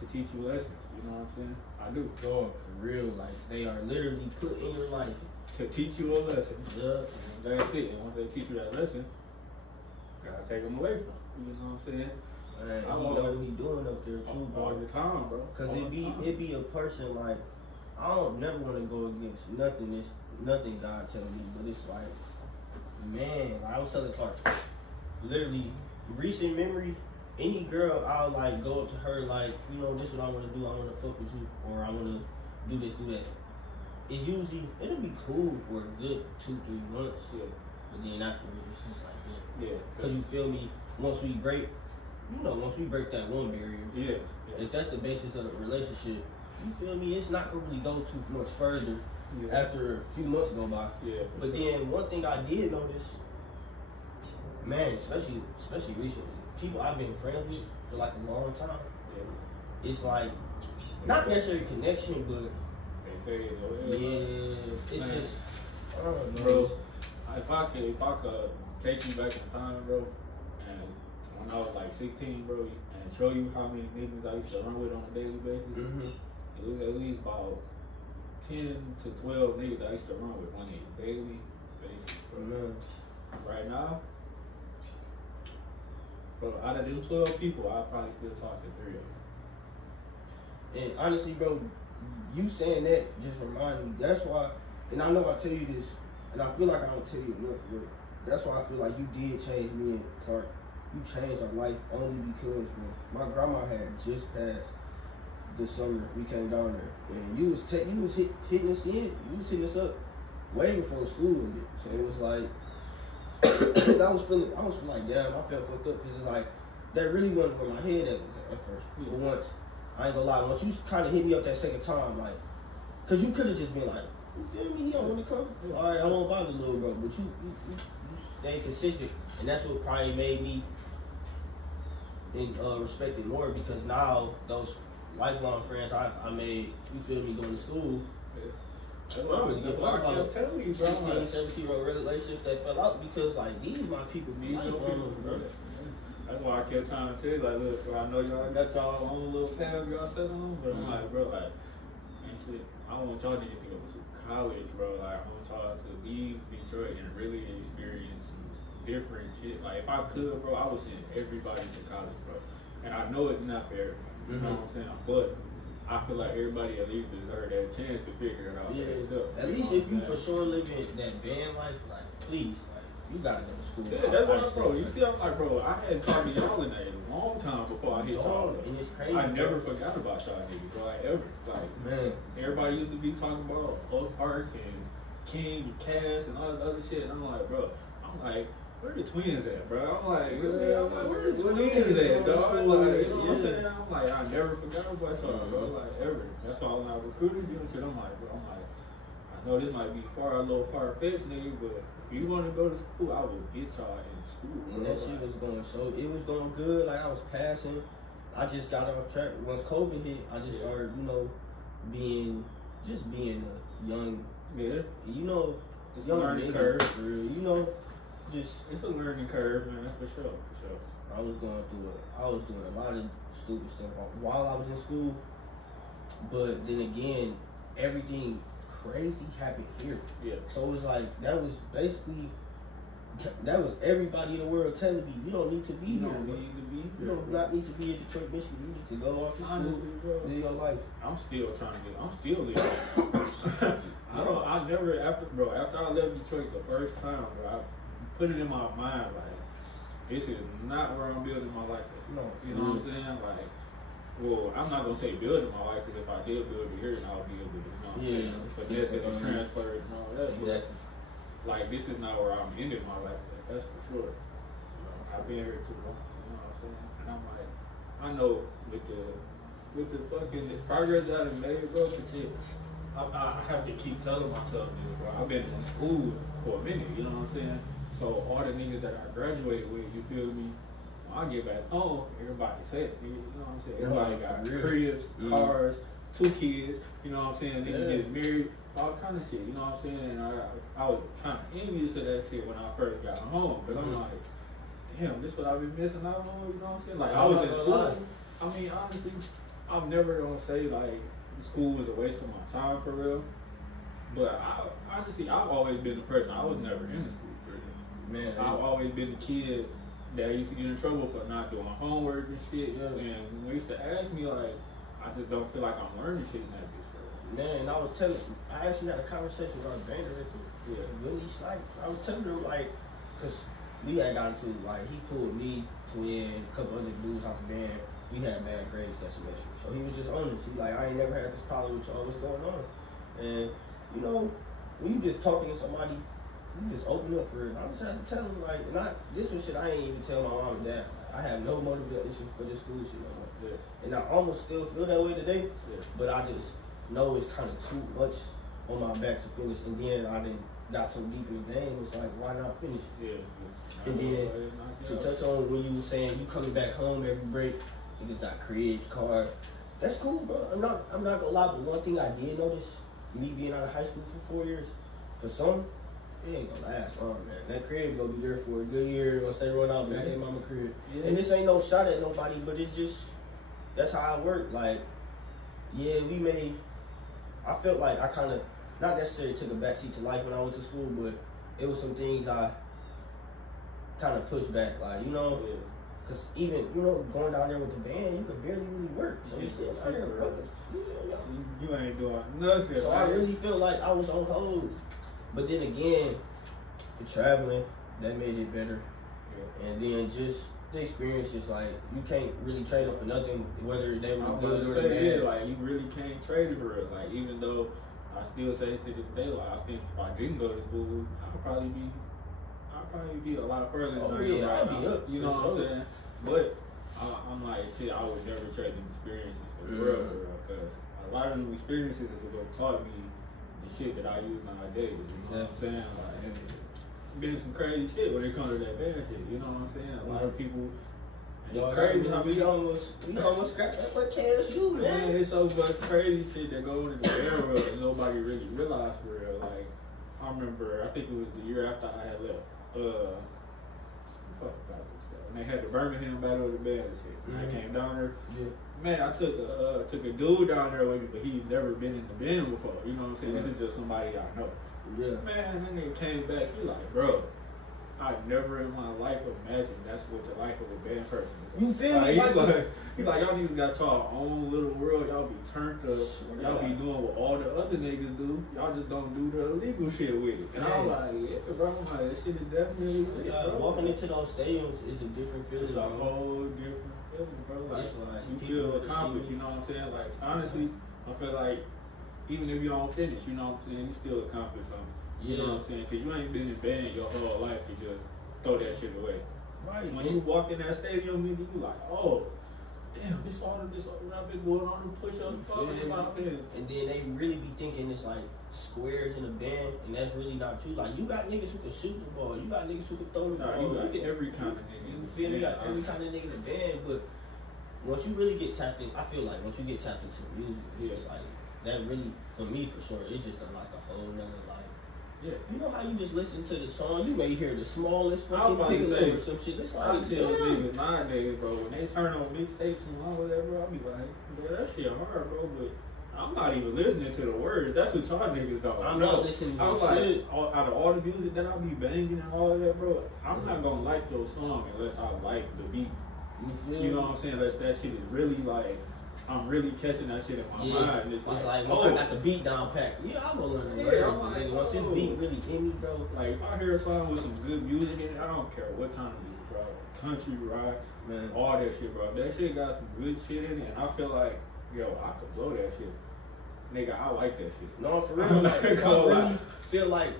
to teach you lessons. You know what I'm saying? I do. Dog, for real. Like, they are literally put in your life to teach you a lesson. Yeah. And that's it. And once they teach you that lesson, you gotta take them away from you. You know what I'm saying? Man, he know what he doing up there too, bro. All the time, bro. Cause it be a person like, I don't never want to go against nothing. It's nothing God telling me, but it's like, man, like I was telling Clark, literally recent memory. Any girl, I'll like go up to her like, you know, this is what I want to do. I want to fuck with you, or I want to do this, do that. It usually it'll be cool for a good 2-3 months, yeah. But then afterwards it's just like that. Yeah. Cause you feel me? Once we break that one barrier, yeah. If that's the basis of the relationship, you feel me? It's not gonna really go too much further after a few months go by. Yeah. But then one thing I did notice, man, especially recently, people I've been friends with for like a long time, it's like not necessarily connection, but they fade away. Yeah, it's just I don't know. Bro, if I could take you back in time, bro, and when I was like 16, bro, and show you how many niggas I used to run with on a daily basis, it was at least about 10 to 12 niggas I used to run with on a daily basis, bro. Right now, out of them 12 people, I probably still talk to 3 of them. And honestly, bro, you saying that just reminded me. That's why, and I know I tell you this, and I feel like I don't tell you enough, but that's why I feel like you did change me and Clark. You changed our life only because, bro, my grandma had just passed this summer. We came down there, and you was hitting us in. You was hitting us up way before school ended. So it was like, I was feeling like, damn, I felt fucked up because it's like that really wasn't where my head at first. But once, I ain't gonna lie, once you kind of hit me up that second time, like, cause you could have just been like, you feel me? He don't want to come. All right, I won't bother the little bro, but you stay consistent, and that's what probably made me respect it more, because now those lifelong friends I made, you feel me, going to school. That's why I kept telling you, bro. 16, 17-year-old relationships that fell out because like these my people, bro. That's why I kept trying to tell you, like, look, bro, I know y'all got y'all own little path y'all set on, but I'm like, bro, like, man, shit, I want y'all niggas to go to college, bro. Like, I want y'all to leave Detroit and really experience some different shit. Like, if I could, bro, I would send everybody to college, bro. And I know it's not fair, you know what I'm saying? But I feel like everybody at least deserves that chance to figure it out for themselves. At least if you for sure living that band life, like, please, like, you gotta go to school. Yeah, that's what I'm, bro. You see, I'm like, bro, I had talked to y'all in a long time before I hit y'all. And it's crazy. I never forgot about y'all niggas, bro. Like, ever. Like, man, everybody used to be talking about Oak Park and King and Cass and all that other shit. And I'm like, bro, where the twins at, bro? I'm like, where the twins at, dog? Like, you know what I'm saying? I'm like, I never forgot about y'all, bro. Like, ever. That's why when I recruited you and shit, I'm like, I know this might be a little far-fetched, nigga, but if you want to go to school, I will get y'all in school. And that shit was going it was going good. Like, I was passing. I just got off track. Once COVID hit, I just started, you know, being a young, you know, it's a learning curve. For real, you know, it's a learning curve, man, for sure. I was doing a lot of stupid stuff while I was in school, but then again, everything crazy happened here. Yeah. So it was like that was everybody in the world telling me you don't need to be here. You don't not need to be in Detroit, Michigan. You need to go off to school, live your life. I'm still living. After I left Detroit the first time, bro, I put it in my mind like this is not where I'm building my life at. No, you know what I'm saying? Like, well, I'm not gonna say building my life, because if I did build it here, then I'll be able to, you know what I'm saying? But that's it, transfer and all that. But like, this is not where I'm ending my life at. That's for sure. I've been here too long. You know what I'm saying? And I'm like, I know with the with the fucking progress that I made, bro, shit, I have to keep telling myself this, bro. I've been in school for a minute, you know what I'm saying? So all the niggas that I graduated with, you feel me? When I get back home, everybody set, you know what I'm saying? Everybody got cribs, cars, 2 kids, you know what I'm saying? Niggas getting married, all kind of shit, you know what I'm saying? And I was kind of envious of that shit when I first got home, but I'm like, damn, this what I've been missing out on, you know what I'm saying? Like, I was in school. I mean, honestly, I'm never gonna say like school was a waste of my time for real. But honestly, I've always been the person. I was never in school for real. Man, I've always been the kid that used to get in trouble for not doing homework and shit. Yeah. And when they used to ask me, like, I just don't feel like I'm learning shit in that bitch for real. Man, I actually had a conversation with our band director. Yeah. Really, like, I was telling her, like, cause we had gotten to, like, he pulled me, Twin, a couple other dudes out the band. We had bad grades that semester. So he was just honest. He like, I ain't never had this problem with y'all, what's going on? And, you know, when you just talking to somebody, you just open up for it. I just had to tell him, like, this was shit I ain't even tell my mom and dad. I have no motivation for this school shit no more. Yeah. And I almost still feel that way today, but I just know it's kind of too much on my back to finish. And then I done got so deep in the game, it's like, why not finish? Yeah. And then to touch on when you were saying you coming back home every break, niggas got cribs, cars. That's cool, bro. I'm not gonna lie, but one thing I did notice, me being out of high school for 4 years, for some, it ain't gonna last long, man. That crib gonna be there for a good year, gonna stay rolling out back in mama crib. Yeah. And this ain't no shot at nobody, but it's just, that's how I work. Like, yeah, I felt like I kinda, not necessarily took a backseat to life when I went to school, but it was some things I kinda pushed back, like, you know? Yeah. Cause even, you know, going down there with the band, you could barely really work. So you still out there, bro. You ain't doing nothing. So I really feel like I was on hold. But then again, the traveling, that made it better. Yeah. And then just the experience is like, you can't really trade them for nothing, whether they were good or bad. Yeah, like, you really can't trade it for us. Like, even though I still say to this day, like, I think if I didn't go to school, I'd probably be a lot further than I am right now. Up, you know what I'm saying? But I'm like, shit, I would never trade them experiences for the world, because a lot of them experiences is what taught me the shit that I use nowadays. You know what I'm saying? Like, and it's been some crazy shit when it comes to that band shit. You know what I'm saying? A lot of people. It's crazy how we almost scratched that for KSU, man. It's so much crazy shit that goes in the band world that nobody really realized for real. Like, I remember, I think it was the year after I had left. And they had the Birmingham Battle of the Band and shit. I came down there. Yeah. Man, I took a dude down there with me, but he'd never been in the band before. You know what I'm saying? This is just somebody I know. Yeah. Man, that nigga came back. He like, bro, I never in my life imagined that's what the life of a band person is. You feel me? He like, y'all niggas got y'all own little world. Y'all be turned up. Y'all be doing what all the other niggas do. Y'all just don't do the illegal shit with it. And I'm like, yeah, bro. I'm like, that shit is definitely walking into those stadiums is a different feeling. It's a whole different feeling, bro. Like, you feel accomplished, you know what I'm saying? Like, honestly, I feel like even if you don't finish, you know what I'm saying, you still accomplish something. You know what I'm saying? Because you ain't been in band your whole life to just throw that shit away. Right. When you walk in that stadium, you like, oh, damn, this all I've been going on to push up about this. And then they really be thinking it's like squares in a band, and that's really not true. Like, you got niggas who can shoot the ball, you got niggas who can throw the ball. You got every kind of nigga. You feel me? You got every kind of nigga in the band, but once you really get tapped in, I feel like once you get tapped into the music, it's just like, that really, for me for sure, it just unlocked a whole nother life. Yeah. You know how you just listen to the song, you may hear the smallest fucking pick or some shit. It's like, I tell niggas nowadays, bro, when they turn on mixtapes and all whatever, I'll be like, bro, that shit hard, bro, but I'm not even listening to the words. That's what y'all niggas do. I'm not listening to shit. Out of all the music that I'll be banging and all of that, bro, I'm not gonna like those songs unless I like the beat. You know what I'm saying? Unless that shit is really like, I'm really catching that shit in my mind. It's like once I got the beat down packed, I'm gonna learn the words. Once this beat really in me, bro. Like, if I hear a song with some good music in it, I don't care what kind of music, bro. Country, rock, man, all that shit, bro. That shit got some good shit in it, and I feel like, yo, I could blow that shit. Nigga, I like that shit. No, for real. Like, if I really feel like,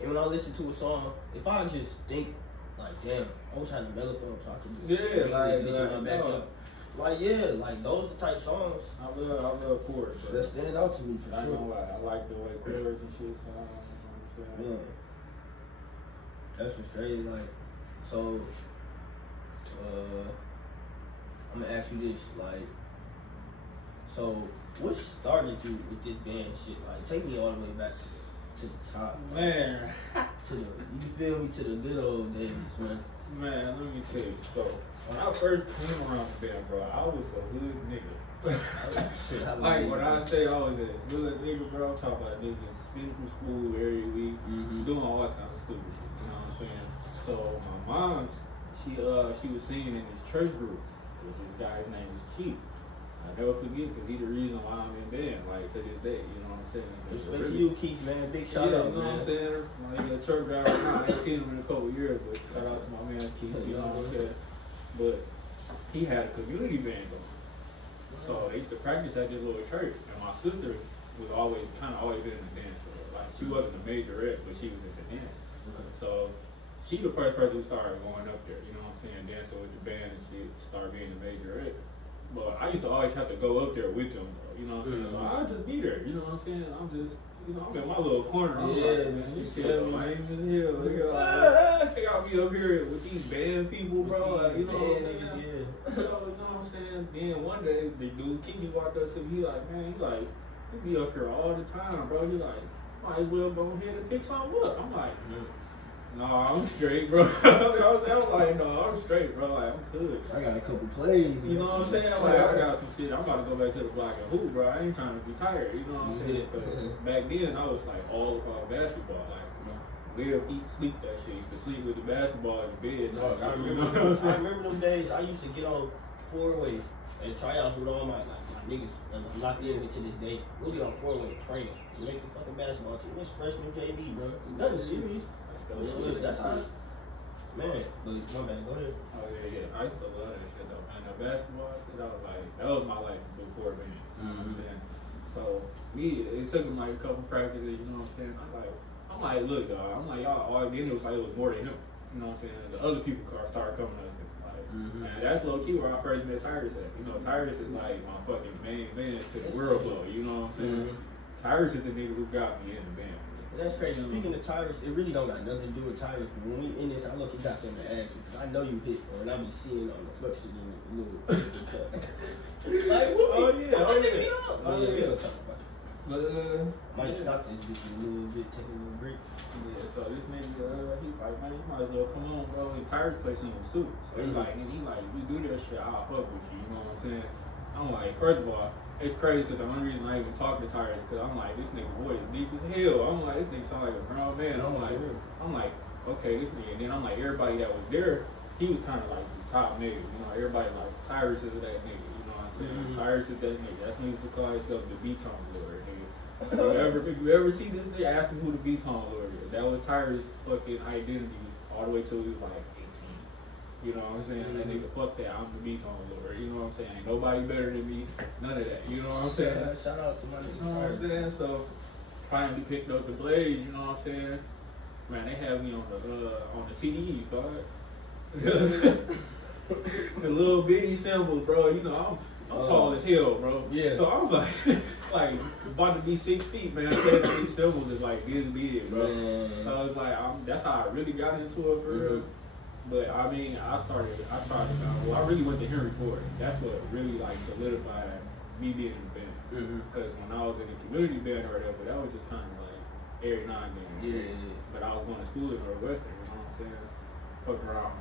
and when I listen to a song, if I just think, like, damn, I wish I had a mellow phone so I could just like, Like, yeah, like those the type songs. I love chords. That stand out to me for I sure. know, I like the way chords and shit sound. You know what I'm saying? Yeah. That's what's crazy. Like, so, I'm gonna ask you this. Like, so what started you with this band shit? Like, take me all the way back to the top. Man. To the, you feel me, to the good old days, man. Man, let me tell you. So, when I first came around the band, bro, I was a hood nigga. Shit, like, when I say I was a hood nigga, bro, I'm talking about niggas spending from school every week, doing all that kind of stupid shit, you know what I'm saying? So, my mom's, she was singing in this church group. This guy's name was Chief. I never forget, because he's the reason why I'm in band, like, to this day, you know what I'm saying? Respect to you, Keith, man. Big shout out, you know what I'm saying? Like, a truck driver now, I ain't seen him in a couple years, but shout out to my man Keith, you know what I'm saying? But he had a community band going. So they used to practice at this little church, and my sister was always been in the dance. So, like, she wasn't a majorette, but she was in the dance. Okay. So she the first person who started going up there, you know what I'm saying, dancing with the band, and she started being a majorette. But I used to always have to go up there with them, bro, you know what I'm saying? So I'd just be there, you know what I'm saying? I'm just, you know, I'm in my little corner. I'm like, man, this shit lame as hell. I think I'll be up here with these band people, bro. Like, you know what I'm saying? So, you know what I'm saying? Then one day, the dude Kiki walked up to me. He like, man, he be up here all the time, bro. He like, might as well go ahead and pick something up. I'm like, no, I'm straight, bro. I'm like, no, I'm straight, bro. Like, I'm good. I got a couple plays. You know what I'm saying? Like, I got some shit. I'm about to go back to the block and hoop, bro. I ain't trying to be tired. You know what I'm saying? But back then, I was like all about basketball. Like, live, eat, sleep that shit. Used to sleep with the basketball in the bed. Dog, I remember them days. I used to get on 4-way and tryouts with all my niggas. I'm locked in to this day. We'll get on 4-way praying to make the fucking basketball team. It's freshman JV, bro. Nothing serious. That's how. Man, but my bad. Go ahead. Oh yeah. I used to love that shit though, man. The basketball shit, that was my life before band. You know what I'm saying? So it took him like a couple practices. You know what I'm saying? I'm like, look, dog. I'm like, y'all. All then it was like it was more than him. You know what I'm saying? The other people started coming up. Man, that's low key where I first met Tyrus at. You know, Tyrus is like my fucking main man to the world, though. You know what I'm saying? Tyrus is the nigga who got me in the band. That's crazy. Speaking of Tyrus, it really don't got nothing to do with Tyrus. But when we in this, I look, you got something to ask you because I know you hit, or and I be seeing on the flexion in the little. Like, what? Oh yeah. But might stop this bitch a little bit, take a little break. Yeah, so this nigga, he's like, man, you might as well come on, bro. His Tyrus plays in too. So he's like, you do that shit, I'll fuck with you. You know what I'm saying? I'm like, first of all, it's crazy because the only reason I even talk to Tyrus because I'm like, this nigga voice deep as hell. I'm like, this nigga sound like a grown man. I'm like, okay, this nigga. And then I'm like, everybody that was there, he was kind of like the top nigga. You know, everybody like Tyrus is that nigga. You know what I'm saying? Tyrus is that nigga. That's nigga to call himself the B-Tone Lord, nigga. If you ever see this nigga, ask him who the B-Tone Lord is. That was Tyrus' fucking identity all the way till he was like 18. You know what I'm saying? That nigga, fuck that, I'm the B-Tone Lord. You know what I'm saying? Ain't nobody better than me. None of that. You know what I'm saying? Shout out to my nigga. You know what I'm saying? So, finally picked up the Blades, you know what I'm saying? Man, they have me on the CDs, dog. The little bitty symbols, bro. You know, I'm tall as hell, bro. Yeah. So I was like about to be 6 feet, man. Playing these symbols is like this big, bro. Man. So it's like that's how I really got into it for real. But I mean, I really went to Henry Ford. That's what really like solidified me being in the band. Because when I was in the community band or whatever, that was just kind of like every now and then. Yeah. But I was going to school at Northwestern, you know what I'm saying? Fuck around.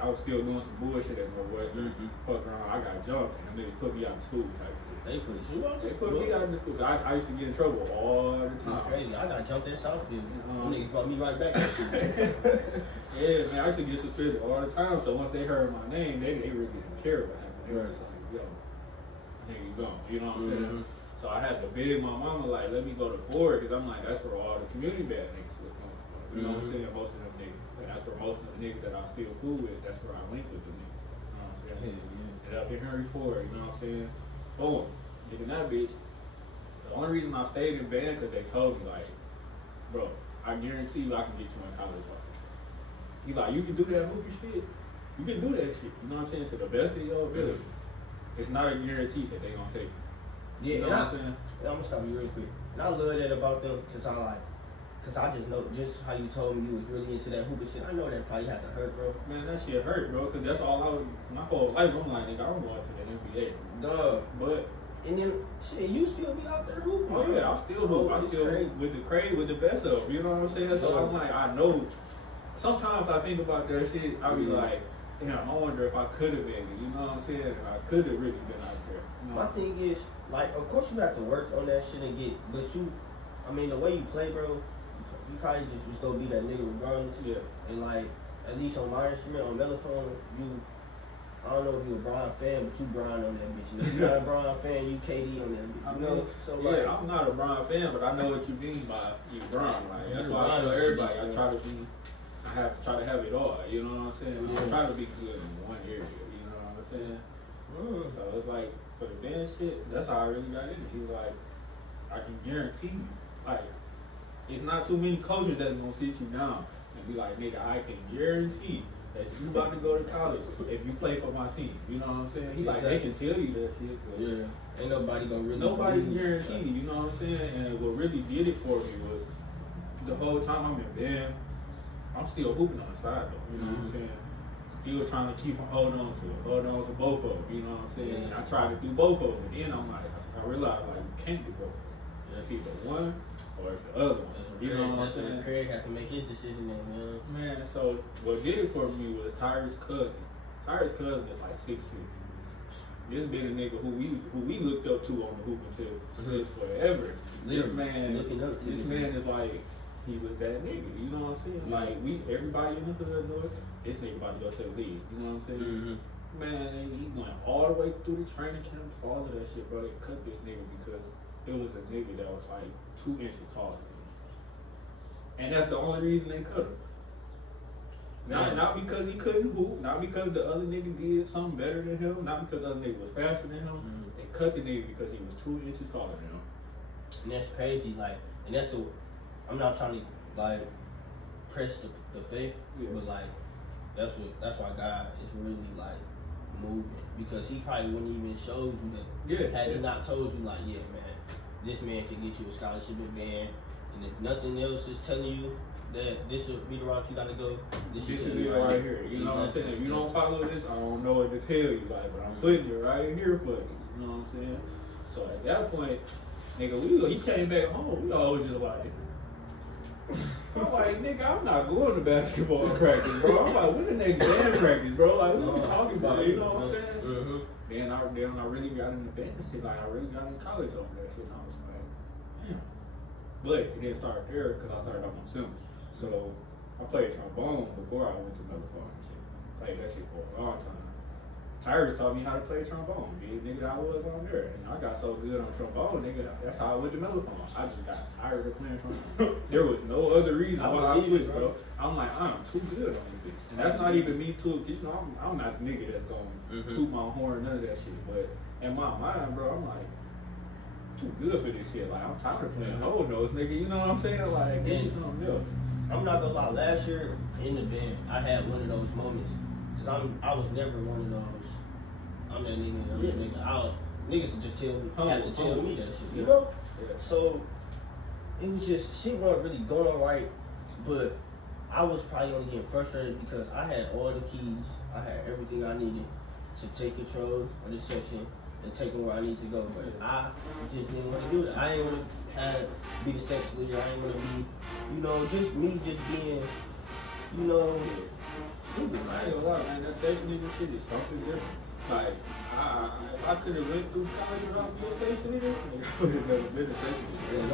I was still doing some bullshit at Northwestern. Fuck around, I got jumped and they put me out of school type shit. They put you out? They put me out of school. I used to get in trouble all the time. That's crazy. I got jumped in Southfield. Them niggas brought me right back. Yeah, man, I used to get suspended all the time. So once they heard my name, they really didn't care what happened. They were just like, yo, here you go. You know what I'm saying? So I had to beg my mama, like, let me go to Ford, because I'm like, that's where all the community band niggas was coming from. You know what I'm saying? Most of them niggas. And that's where most of the niggas that I still cool with, that's where I link with the niggas. You know what I'm saying? And up in Henry Ford, you know what I'm saying? Boom. Nigga, that bitch. The only reason I stayed in band, because they told me, like, bro, I guarantee you I can get you in college. You like, you can do that hoopy shit. You can do that shit. You know what I'm saying? To the best of your ability. it's not a guarantee that they gonna take it. Yeah, you know what I'm saying? I'm gonna stop you real quick. And I love that about them, cause I just know just how you told me you was really into that hooping shit. I know that probably had to hurt, bro. Man, that shit hurt, bro, cause that's all I was, my whole life, I'm like, nigga, I'm going to the NBA. Duh. But, and then, shit, you still be out there hooping. oh yeah, I still hoop. I still hoop with the best of them, you know what I'm saying? So I'm like, I know, sometimes I think about that shit, I be like, damn, I wonder if I could have been, you know what I'm saying? If I could have really been out there. You know? My thing is, like, of course you have to work on that shit and get, but you, I mean, the way you play, bro, you probably just was gonna be that nigga regardless. Yeah. And like, at least on my instrument, on Mellophone, I don't know if you a Bron fan, but you Bron on that bitch. If you're not a Bron fan, you KD on that bitch. You know? So like, I'm not a Bron fan, but I know what you mean by you Bron. Like, that's why I tell everybody, I try to have it all. You know what I'm saying? I try to be good in one area. You know what I'm saying? So it's like, for the band shit, that's how I really got in it. He's like, I can guarantee you, like, it's not too many coaches that's gonna sit you down and be like, nigga, I can guarantee that you about to go to college if you play for my team. You know what I'm saying? He like, they can tell you that shit, but ain't nobody gonna really guarantee you know what I'm saying? And what really did it for me was the whole time I'm in band, I'm still hooping on the side though, you know what I'm saying? Still trying to keep hold on to both of them, you know what I'm saying? I try to do both of them, and then I'm like, I realized like you can't do both. It's either one or it's the other one. You know what I'm saying? Craig had to make his decision then, man. So what did it for me was Tyre's cousin. Tyre's cousin is like 6'6". This been a nigga who we looked up to on the hooping tip since forever. This man is like, he was that nigga. You know what I'm saying? Like everybody in the hood knows this nigga about to go to the league. You know what I'm saying? Man, he went all the way through the training camps, all of that shit, bro. They cut this nigga because it was a nigga that was like 2 inches taller than him. And that's the only reason they cut him. Not because he couldn't hoop, not because the other nigga did something better than him, not because the other nigga was faster than him. They cut the nigga because he was 2 inches taller than him. And that's crazy, like, and that's I'm not trying to like press the faith, but like that's why God is really like moving, because he probably wouldn't even showed you that had he not told you like, yeah man, this man can get you a scholarship at band, and if nothing else is telling you that this will be the route you gotta go, this is it right here. You know what I'm saying? If you don't follow this, I don't know what to tell you, like, but I'm putting it right here for you. You know what I'm saying? So at that point, nigga, he came back home, we all was just like, I'm like, nigga, I'm not going to basketball practice, bro. I'm like, when the next band practice, bro? Like, what are you talking about? You know what I'm saying? Then I really got into band shit. Like, I really got into college over that shit. And I was like, damn. But it didn't start there because I started off on cymbals. So I played trombone before I went to Mellophone and shit. Played that shit for a long time. Tyrus taught me how to play trombone. Nigga, I was on there. And I got so good on trombone, nigga, that's how I went to Mellophone. I just got tired of playing trombone. There was no other reason why I switched, bro. I'm like, I'm too good on this bitch. And that's not even me too, you know, I'm not the nigga that's going to toot my horn, none of that shit. But in my mind, bro, I'm like, too good for this shit. Like, I'm tired of playing whole notes, nigga. You know what I'm saying? Like, give me something else. I'm not gonna lie, last year in the band, I had one of those moments. Cause I was never one of those, I'm that nigga, niggas would just tell me, have to tell me that shit, you know? So, it was just, shit wasn't really going right, but I was probably only getting frustrated because I had all the keys, I had everything I needed to take control of this section and take them where I need to go, but I just didn't want to do that. I didn't want to be the section leader, I didn't want to be, you know, just me just being, you know, stupid, I ain't gonna lie, man, that section leader shit is something different. Like, if I could have went through college without being a section leader, I would have never been a section leader.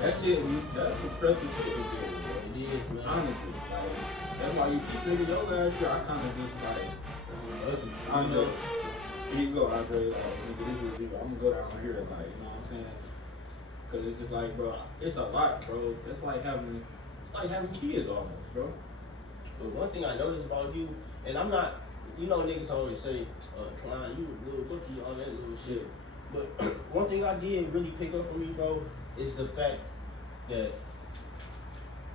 That shit, that's some stressful shit to do. It is, man. Honestly, like, that's why you keep niggas your last year, I kind of just like, I know, here you go, Andre, like, nigga, this is I'm gonna go down here, like, you know what I'm saying? Cause it's just like, bro, it's a lot, bro. It's like having kids almost, bro. But one thing I noticed about you, and I'm not, you know, niggas always say, Klein, you a little Bucky, all that little shit. But one thing I did really pick up from you, bro, is the fact that,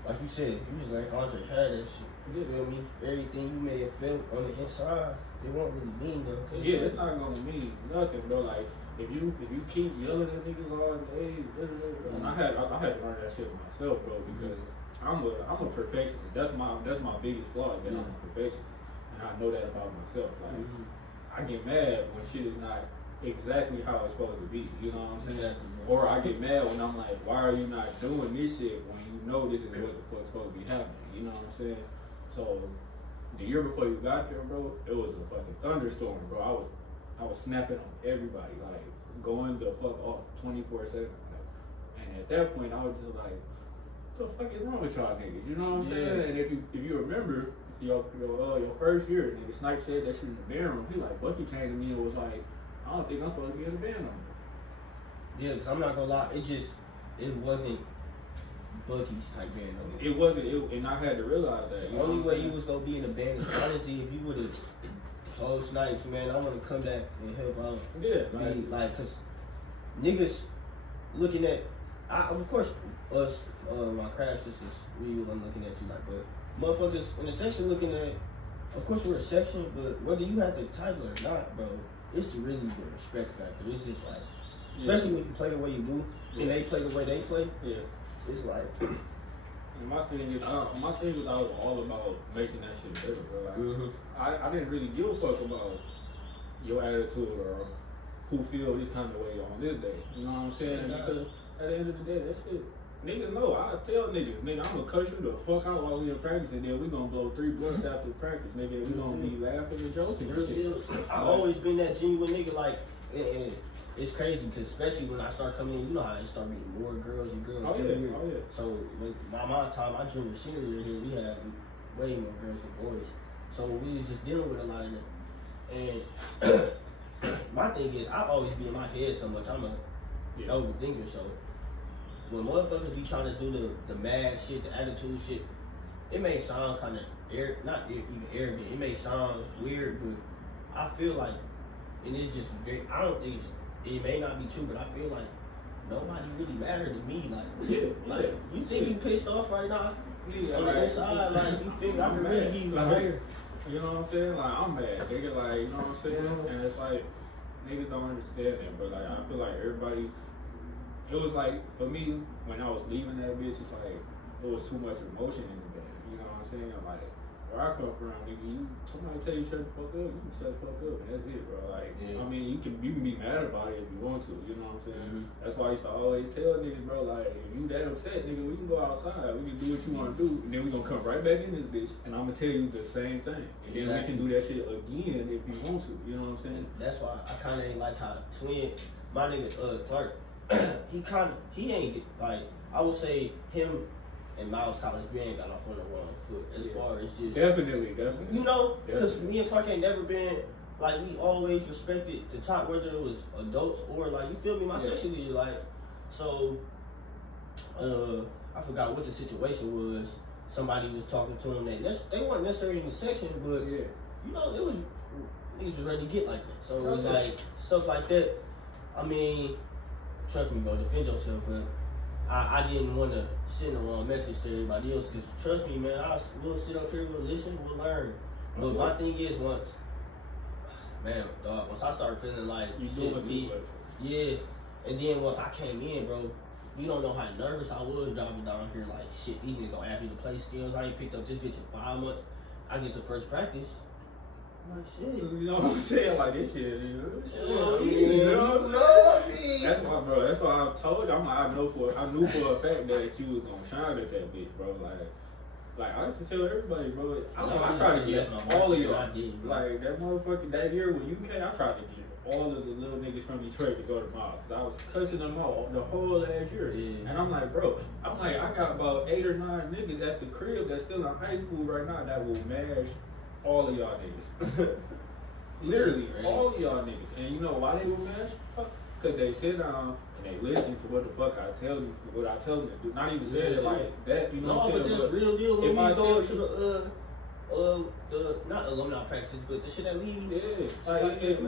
like you said, you was like Andre had that shit. You feel me? Everything you may have felt on the inside, It won't really mean though. Yeah, it's not gonna mean nothing, bro. Like if you keep yelling at niggas all day, and I had to learn that shit myself, bro, because I'm a perfectionist. That's my biggest flaw. That I'm a perfectionist, and I know that about myself. Like I get mad when shit is not exactly how it's supposed to be. You know what I'm saying? Exactly, or I get mad when I'm like, why are you not doing this shit when you know this is what the fuck's supposed to be happening? You know what I'm saying? So the year before you got there, bro, it was a fucking thunderstorm, bro. I was snapping on everybody, like going the fuck off 24/7. And at that point, I was just like, what the fuck is wrong with y'all niggas? You know what I'm saying? And if you remember your first year, nigga, Snipe said that shit in the band room. He like, Bucky came to me and was like, I don't think I'm supposed to be in the band room. Yeah, because I'm not gonna lie, it wasn't Bucky's type band. It wasn't, and I had to realize that. The only way you was gonna be in the band is honestly if you would have told Snipes, man, I want to come back and help out. Yeah, like, cause niggas looking at, of course, us, my craft sisters, we were looking at you like, but motherfuckers in the section looking at, of course we're a section, but whether you have the title or not, bro, it's really the respect factor. It's just like, especially when you play the way you do, and they play the way they play. Yeah. It's like. And my thing is, I was all about making that shit better, bro. Like, I didn't really give a fuck about your attitude or who feel this kind of way on this day. You know what I'm saying? Because at the end of the day, that shit, niggas know. I tell niggas, nigga, I'm gonna cuss you the fuck out while we in practice, and then we gonna blow 3 blunts after practice, nigga. We gonna be laughing and joking. I've always been that genuine nigga, like, and it's crazy because especially when I start coming in, you know how I start meeting more girls and girls. Oh yeah. So by my time, my junior senior year here, we had way more girls than boys. So we was just dealing with a lot of them. And my thing is, I always be in my head so much. I'm a overthinker. So when motherfuckers be trying to do the mad shit, the attitude shit, it may sound kind of not even arrogant. It may sound weird, but I feel like, and it's just very. I don't think it may not be true, but I feel like nobody really mattered to me. Like, you think you pissed off right now? On the inside, like, you feel me? I can really give you a prayer. You know what I'm saying? Like, I'm mad. Nigga, like, you know what I'm saying? And it's like, niggas don't understand that, but like, I feel like everybody, it was like, for me, when I was leaving that bitch, it's like, there was too much emotion in the band. You know what I'm saying? I'm like, where I come from, nigga, somebody tell you shut the fuck up, you can shut the fuck up, and that's it, bro. Like, I mean, you can be mad about it if you want to, you know what I'm saying? That's why I used to always tell niggas, bro, like, if you that upset, nigga, we can go outside, we can do what you want to do, and then we gonna come right back in this bitch, and I'm gonna tell you the same thing. And then we can do that shit again if you want to, you know what I'm saying? That's why I kinda ain't like how Twin, my nigga, Clark, he ain't, like, I would say him and Miles Collins, we ain't got off on the wrong foot as far as just definitely. You know, because me and Clark ain't never been like, we always respected the top, whether it was adults or like, you feel me, my section leader, like, so I forgot what the situation was. Somebody was talking to him that they weren't necessarily in the section, but you know, it was niggas was ready to get like that. So it was like stuff like that. I mean, trust me, bro, defend yourself, but I didn't want to send a wrong message to everybody else, because trust me, man, we'll sit up here, we'll listen, we'll learn. But my thing is, once I started feeling like and then once I came in, bro, you don't know how nervous I was driving down here. Like, shit, these niggas gonna ask me to play skills. I ain't picked up this bitch in 5 months. I get to first practice. Like, shit. You know what I'm saying? Like, this shit, you know what I mean? That's why, bro. That's why I told you. I knew for a fact that you was gonna shine at that bitch, bro. Like I used to tell everybody, bro. I tried to get all of y'all. Like that motherfucker that year when you came, I tried to get all of the little niggas from Detroit to go to Miles. I was cussing them out the whole last year. And I'm like, bro, I got about 8 or 9 niggas at the crib that's still in high school right now that will mash all of y'all niggas. Literally, all of y'all niggas. And you know why they will mash? Because they sit down and they listen to what the fuck I tell them to do. Not even saying it like that, you know what I'm saying? But that's real deal when we go to the not alumni practices, but the shit that we like if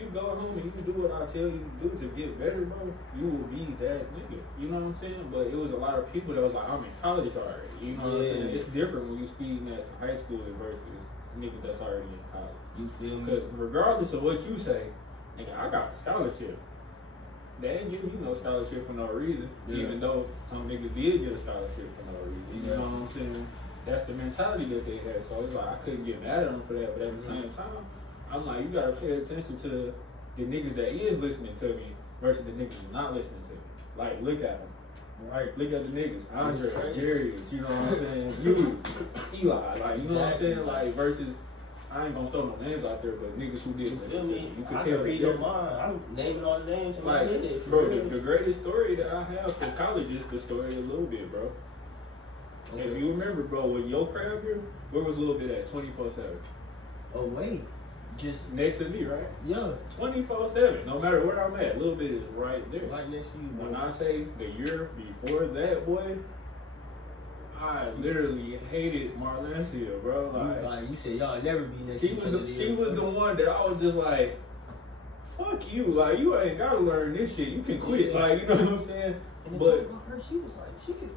you go home and you do what I tell you to do to get better, bro, you will be that nigga. You know what I'm saying? But it was a lot of people that was like, I'm in college already. You know what I'm saying? It's different when you speeding at high school versus niggas that's already in college. You feel me? Because regardless of what you say, nigga, I got a scholarship. They ain't giving you no scholarship for no reason, even though some niggas did get a scholarship for no reason. You know what I'm saying? That's the mentality that they had. So it's like I couldn't get mad at them for that, but at the same time, I'm like, you gotta pay attention to the niggas that is listening to me versus the niggas not listening to me. Like, look at them. Right. Look at the niggas. Andre, Jarius, you know what I'm saying? You, Eli, like, you know what I'm saying? Like, versus, I ain't gonna throw no names out there, but niggas who did listen to me. You can I tell. can read your mind. I'm naming all the names in my head. Bro, the greatest story that I have from college is the story of Little Bit, bro. Okay. If you remember, bro, when your crab here, where was Little Bit at 24/7? Oh, wait. Just next to me, right? Yeah. 24/7. No matter where I'm at, Little Bit is right there. Right next to you, bro. When I say the year before that, boy, I literally hated Marlencia, bro. Like you said, y'all never be next she to each was other. She was the one that I was just like, fuck you. Like, you ain't gotta learn this shit. You can quit. Like, you know what I'm saying? But her, she was like, she could.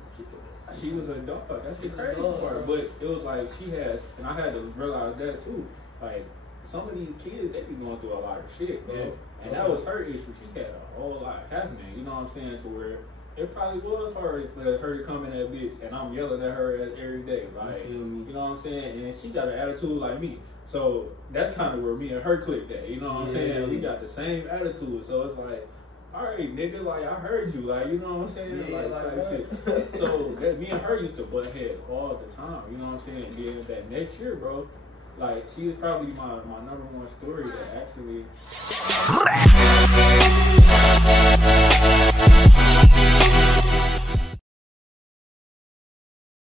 She was a dog. That's the crazy part. But it was like she has, and I had to realize that too. Like, some of these kids, they be going through a lot of shit, bro. Yeah. And that was her issue. She had a whole lot happening. You know what I'm saying? To where it probably was hard for her to come in that bitch, and I'm yelling at her every day. Like, you know what I'm saying? And she got an attitude like me. So that's kind of where me and her clicked at. You know what I'm saying? We got the same attitude. So it's like, all right, nigga, like, I heard you. Like, you know what I'm saying? Yeah, like shit. So that, me and her used to butt heads all the time. You know what I'm saying? Then that next year, bro, like, she is probably my number one story that actually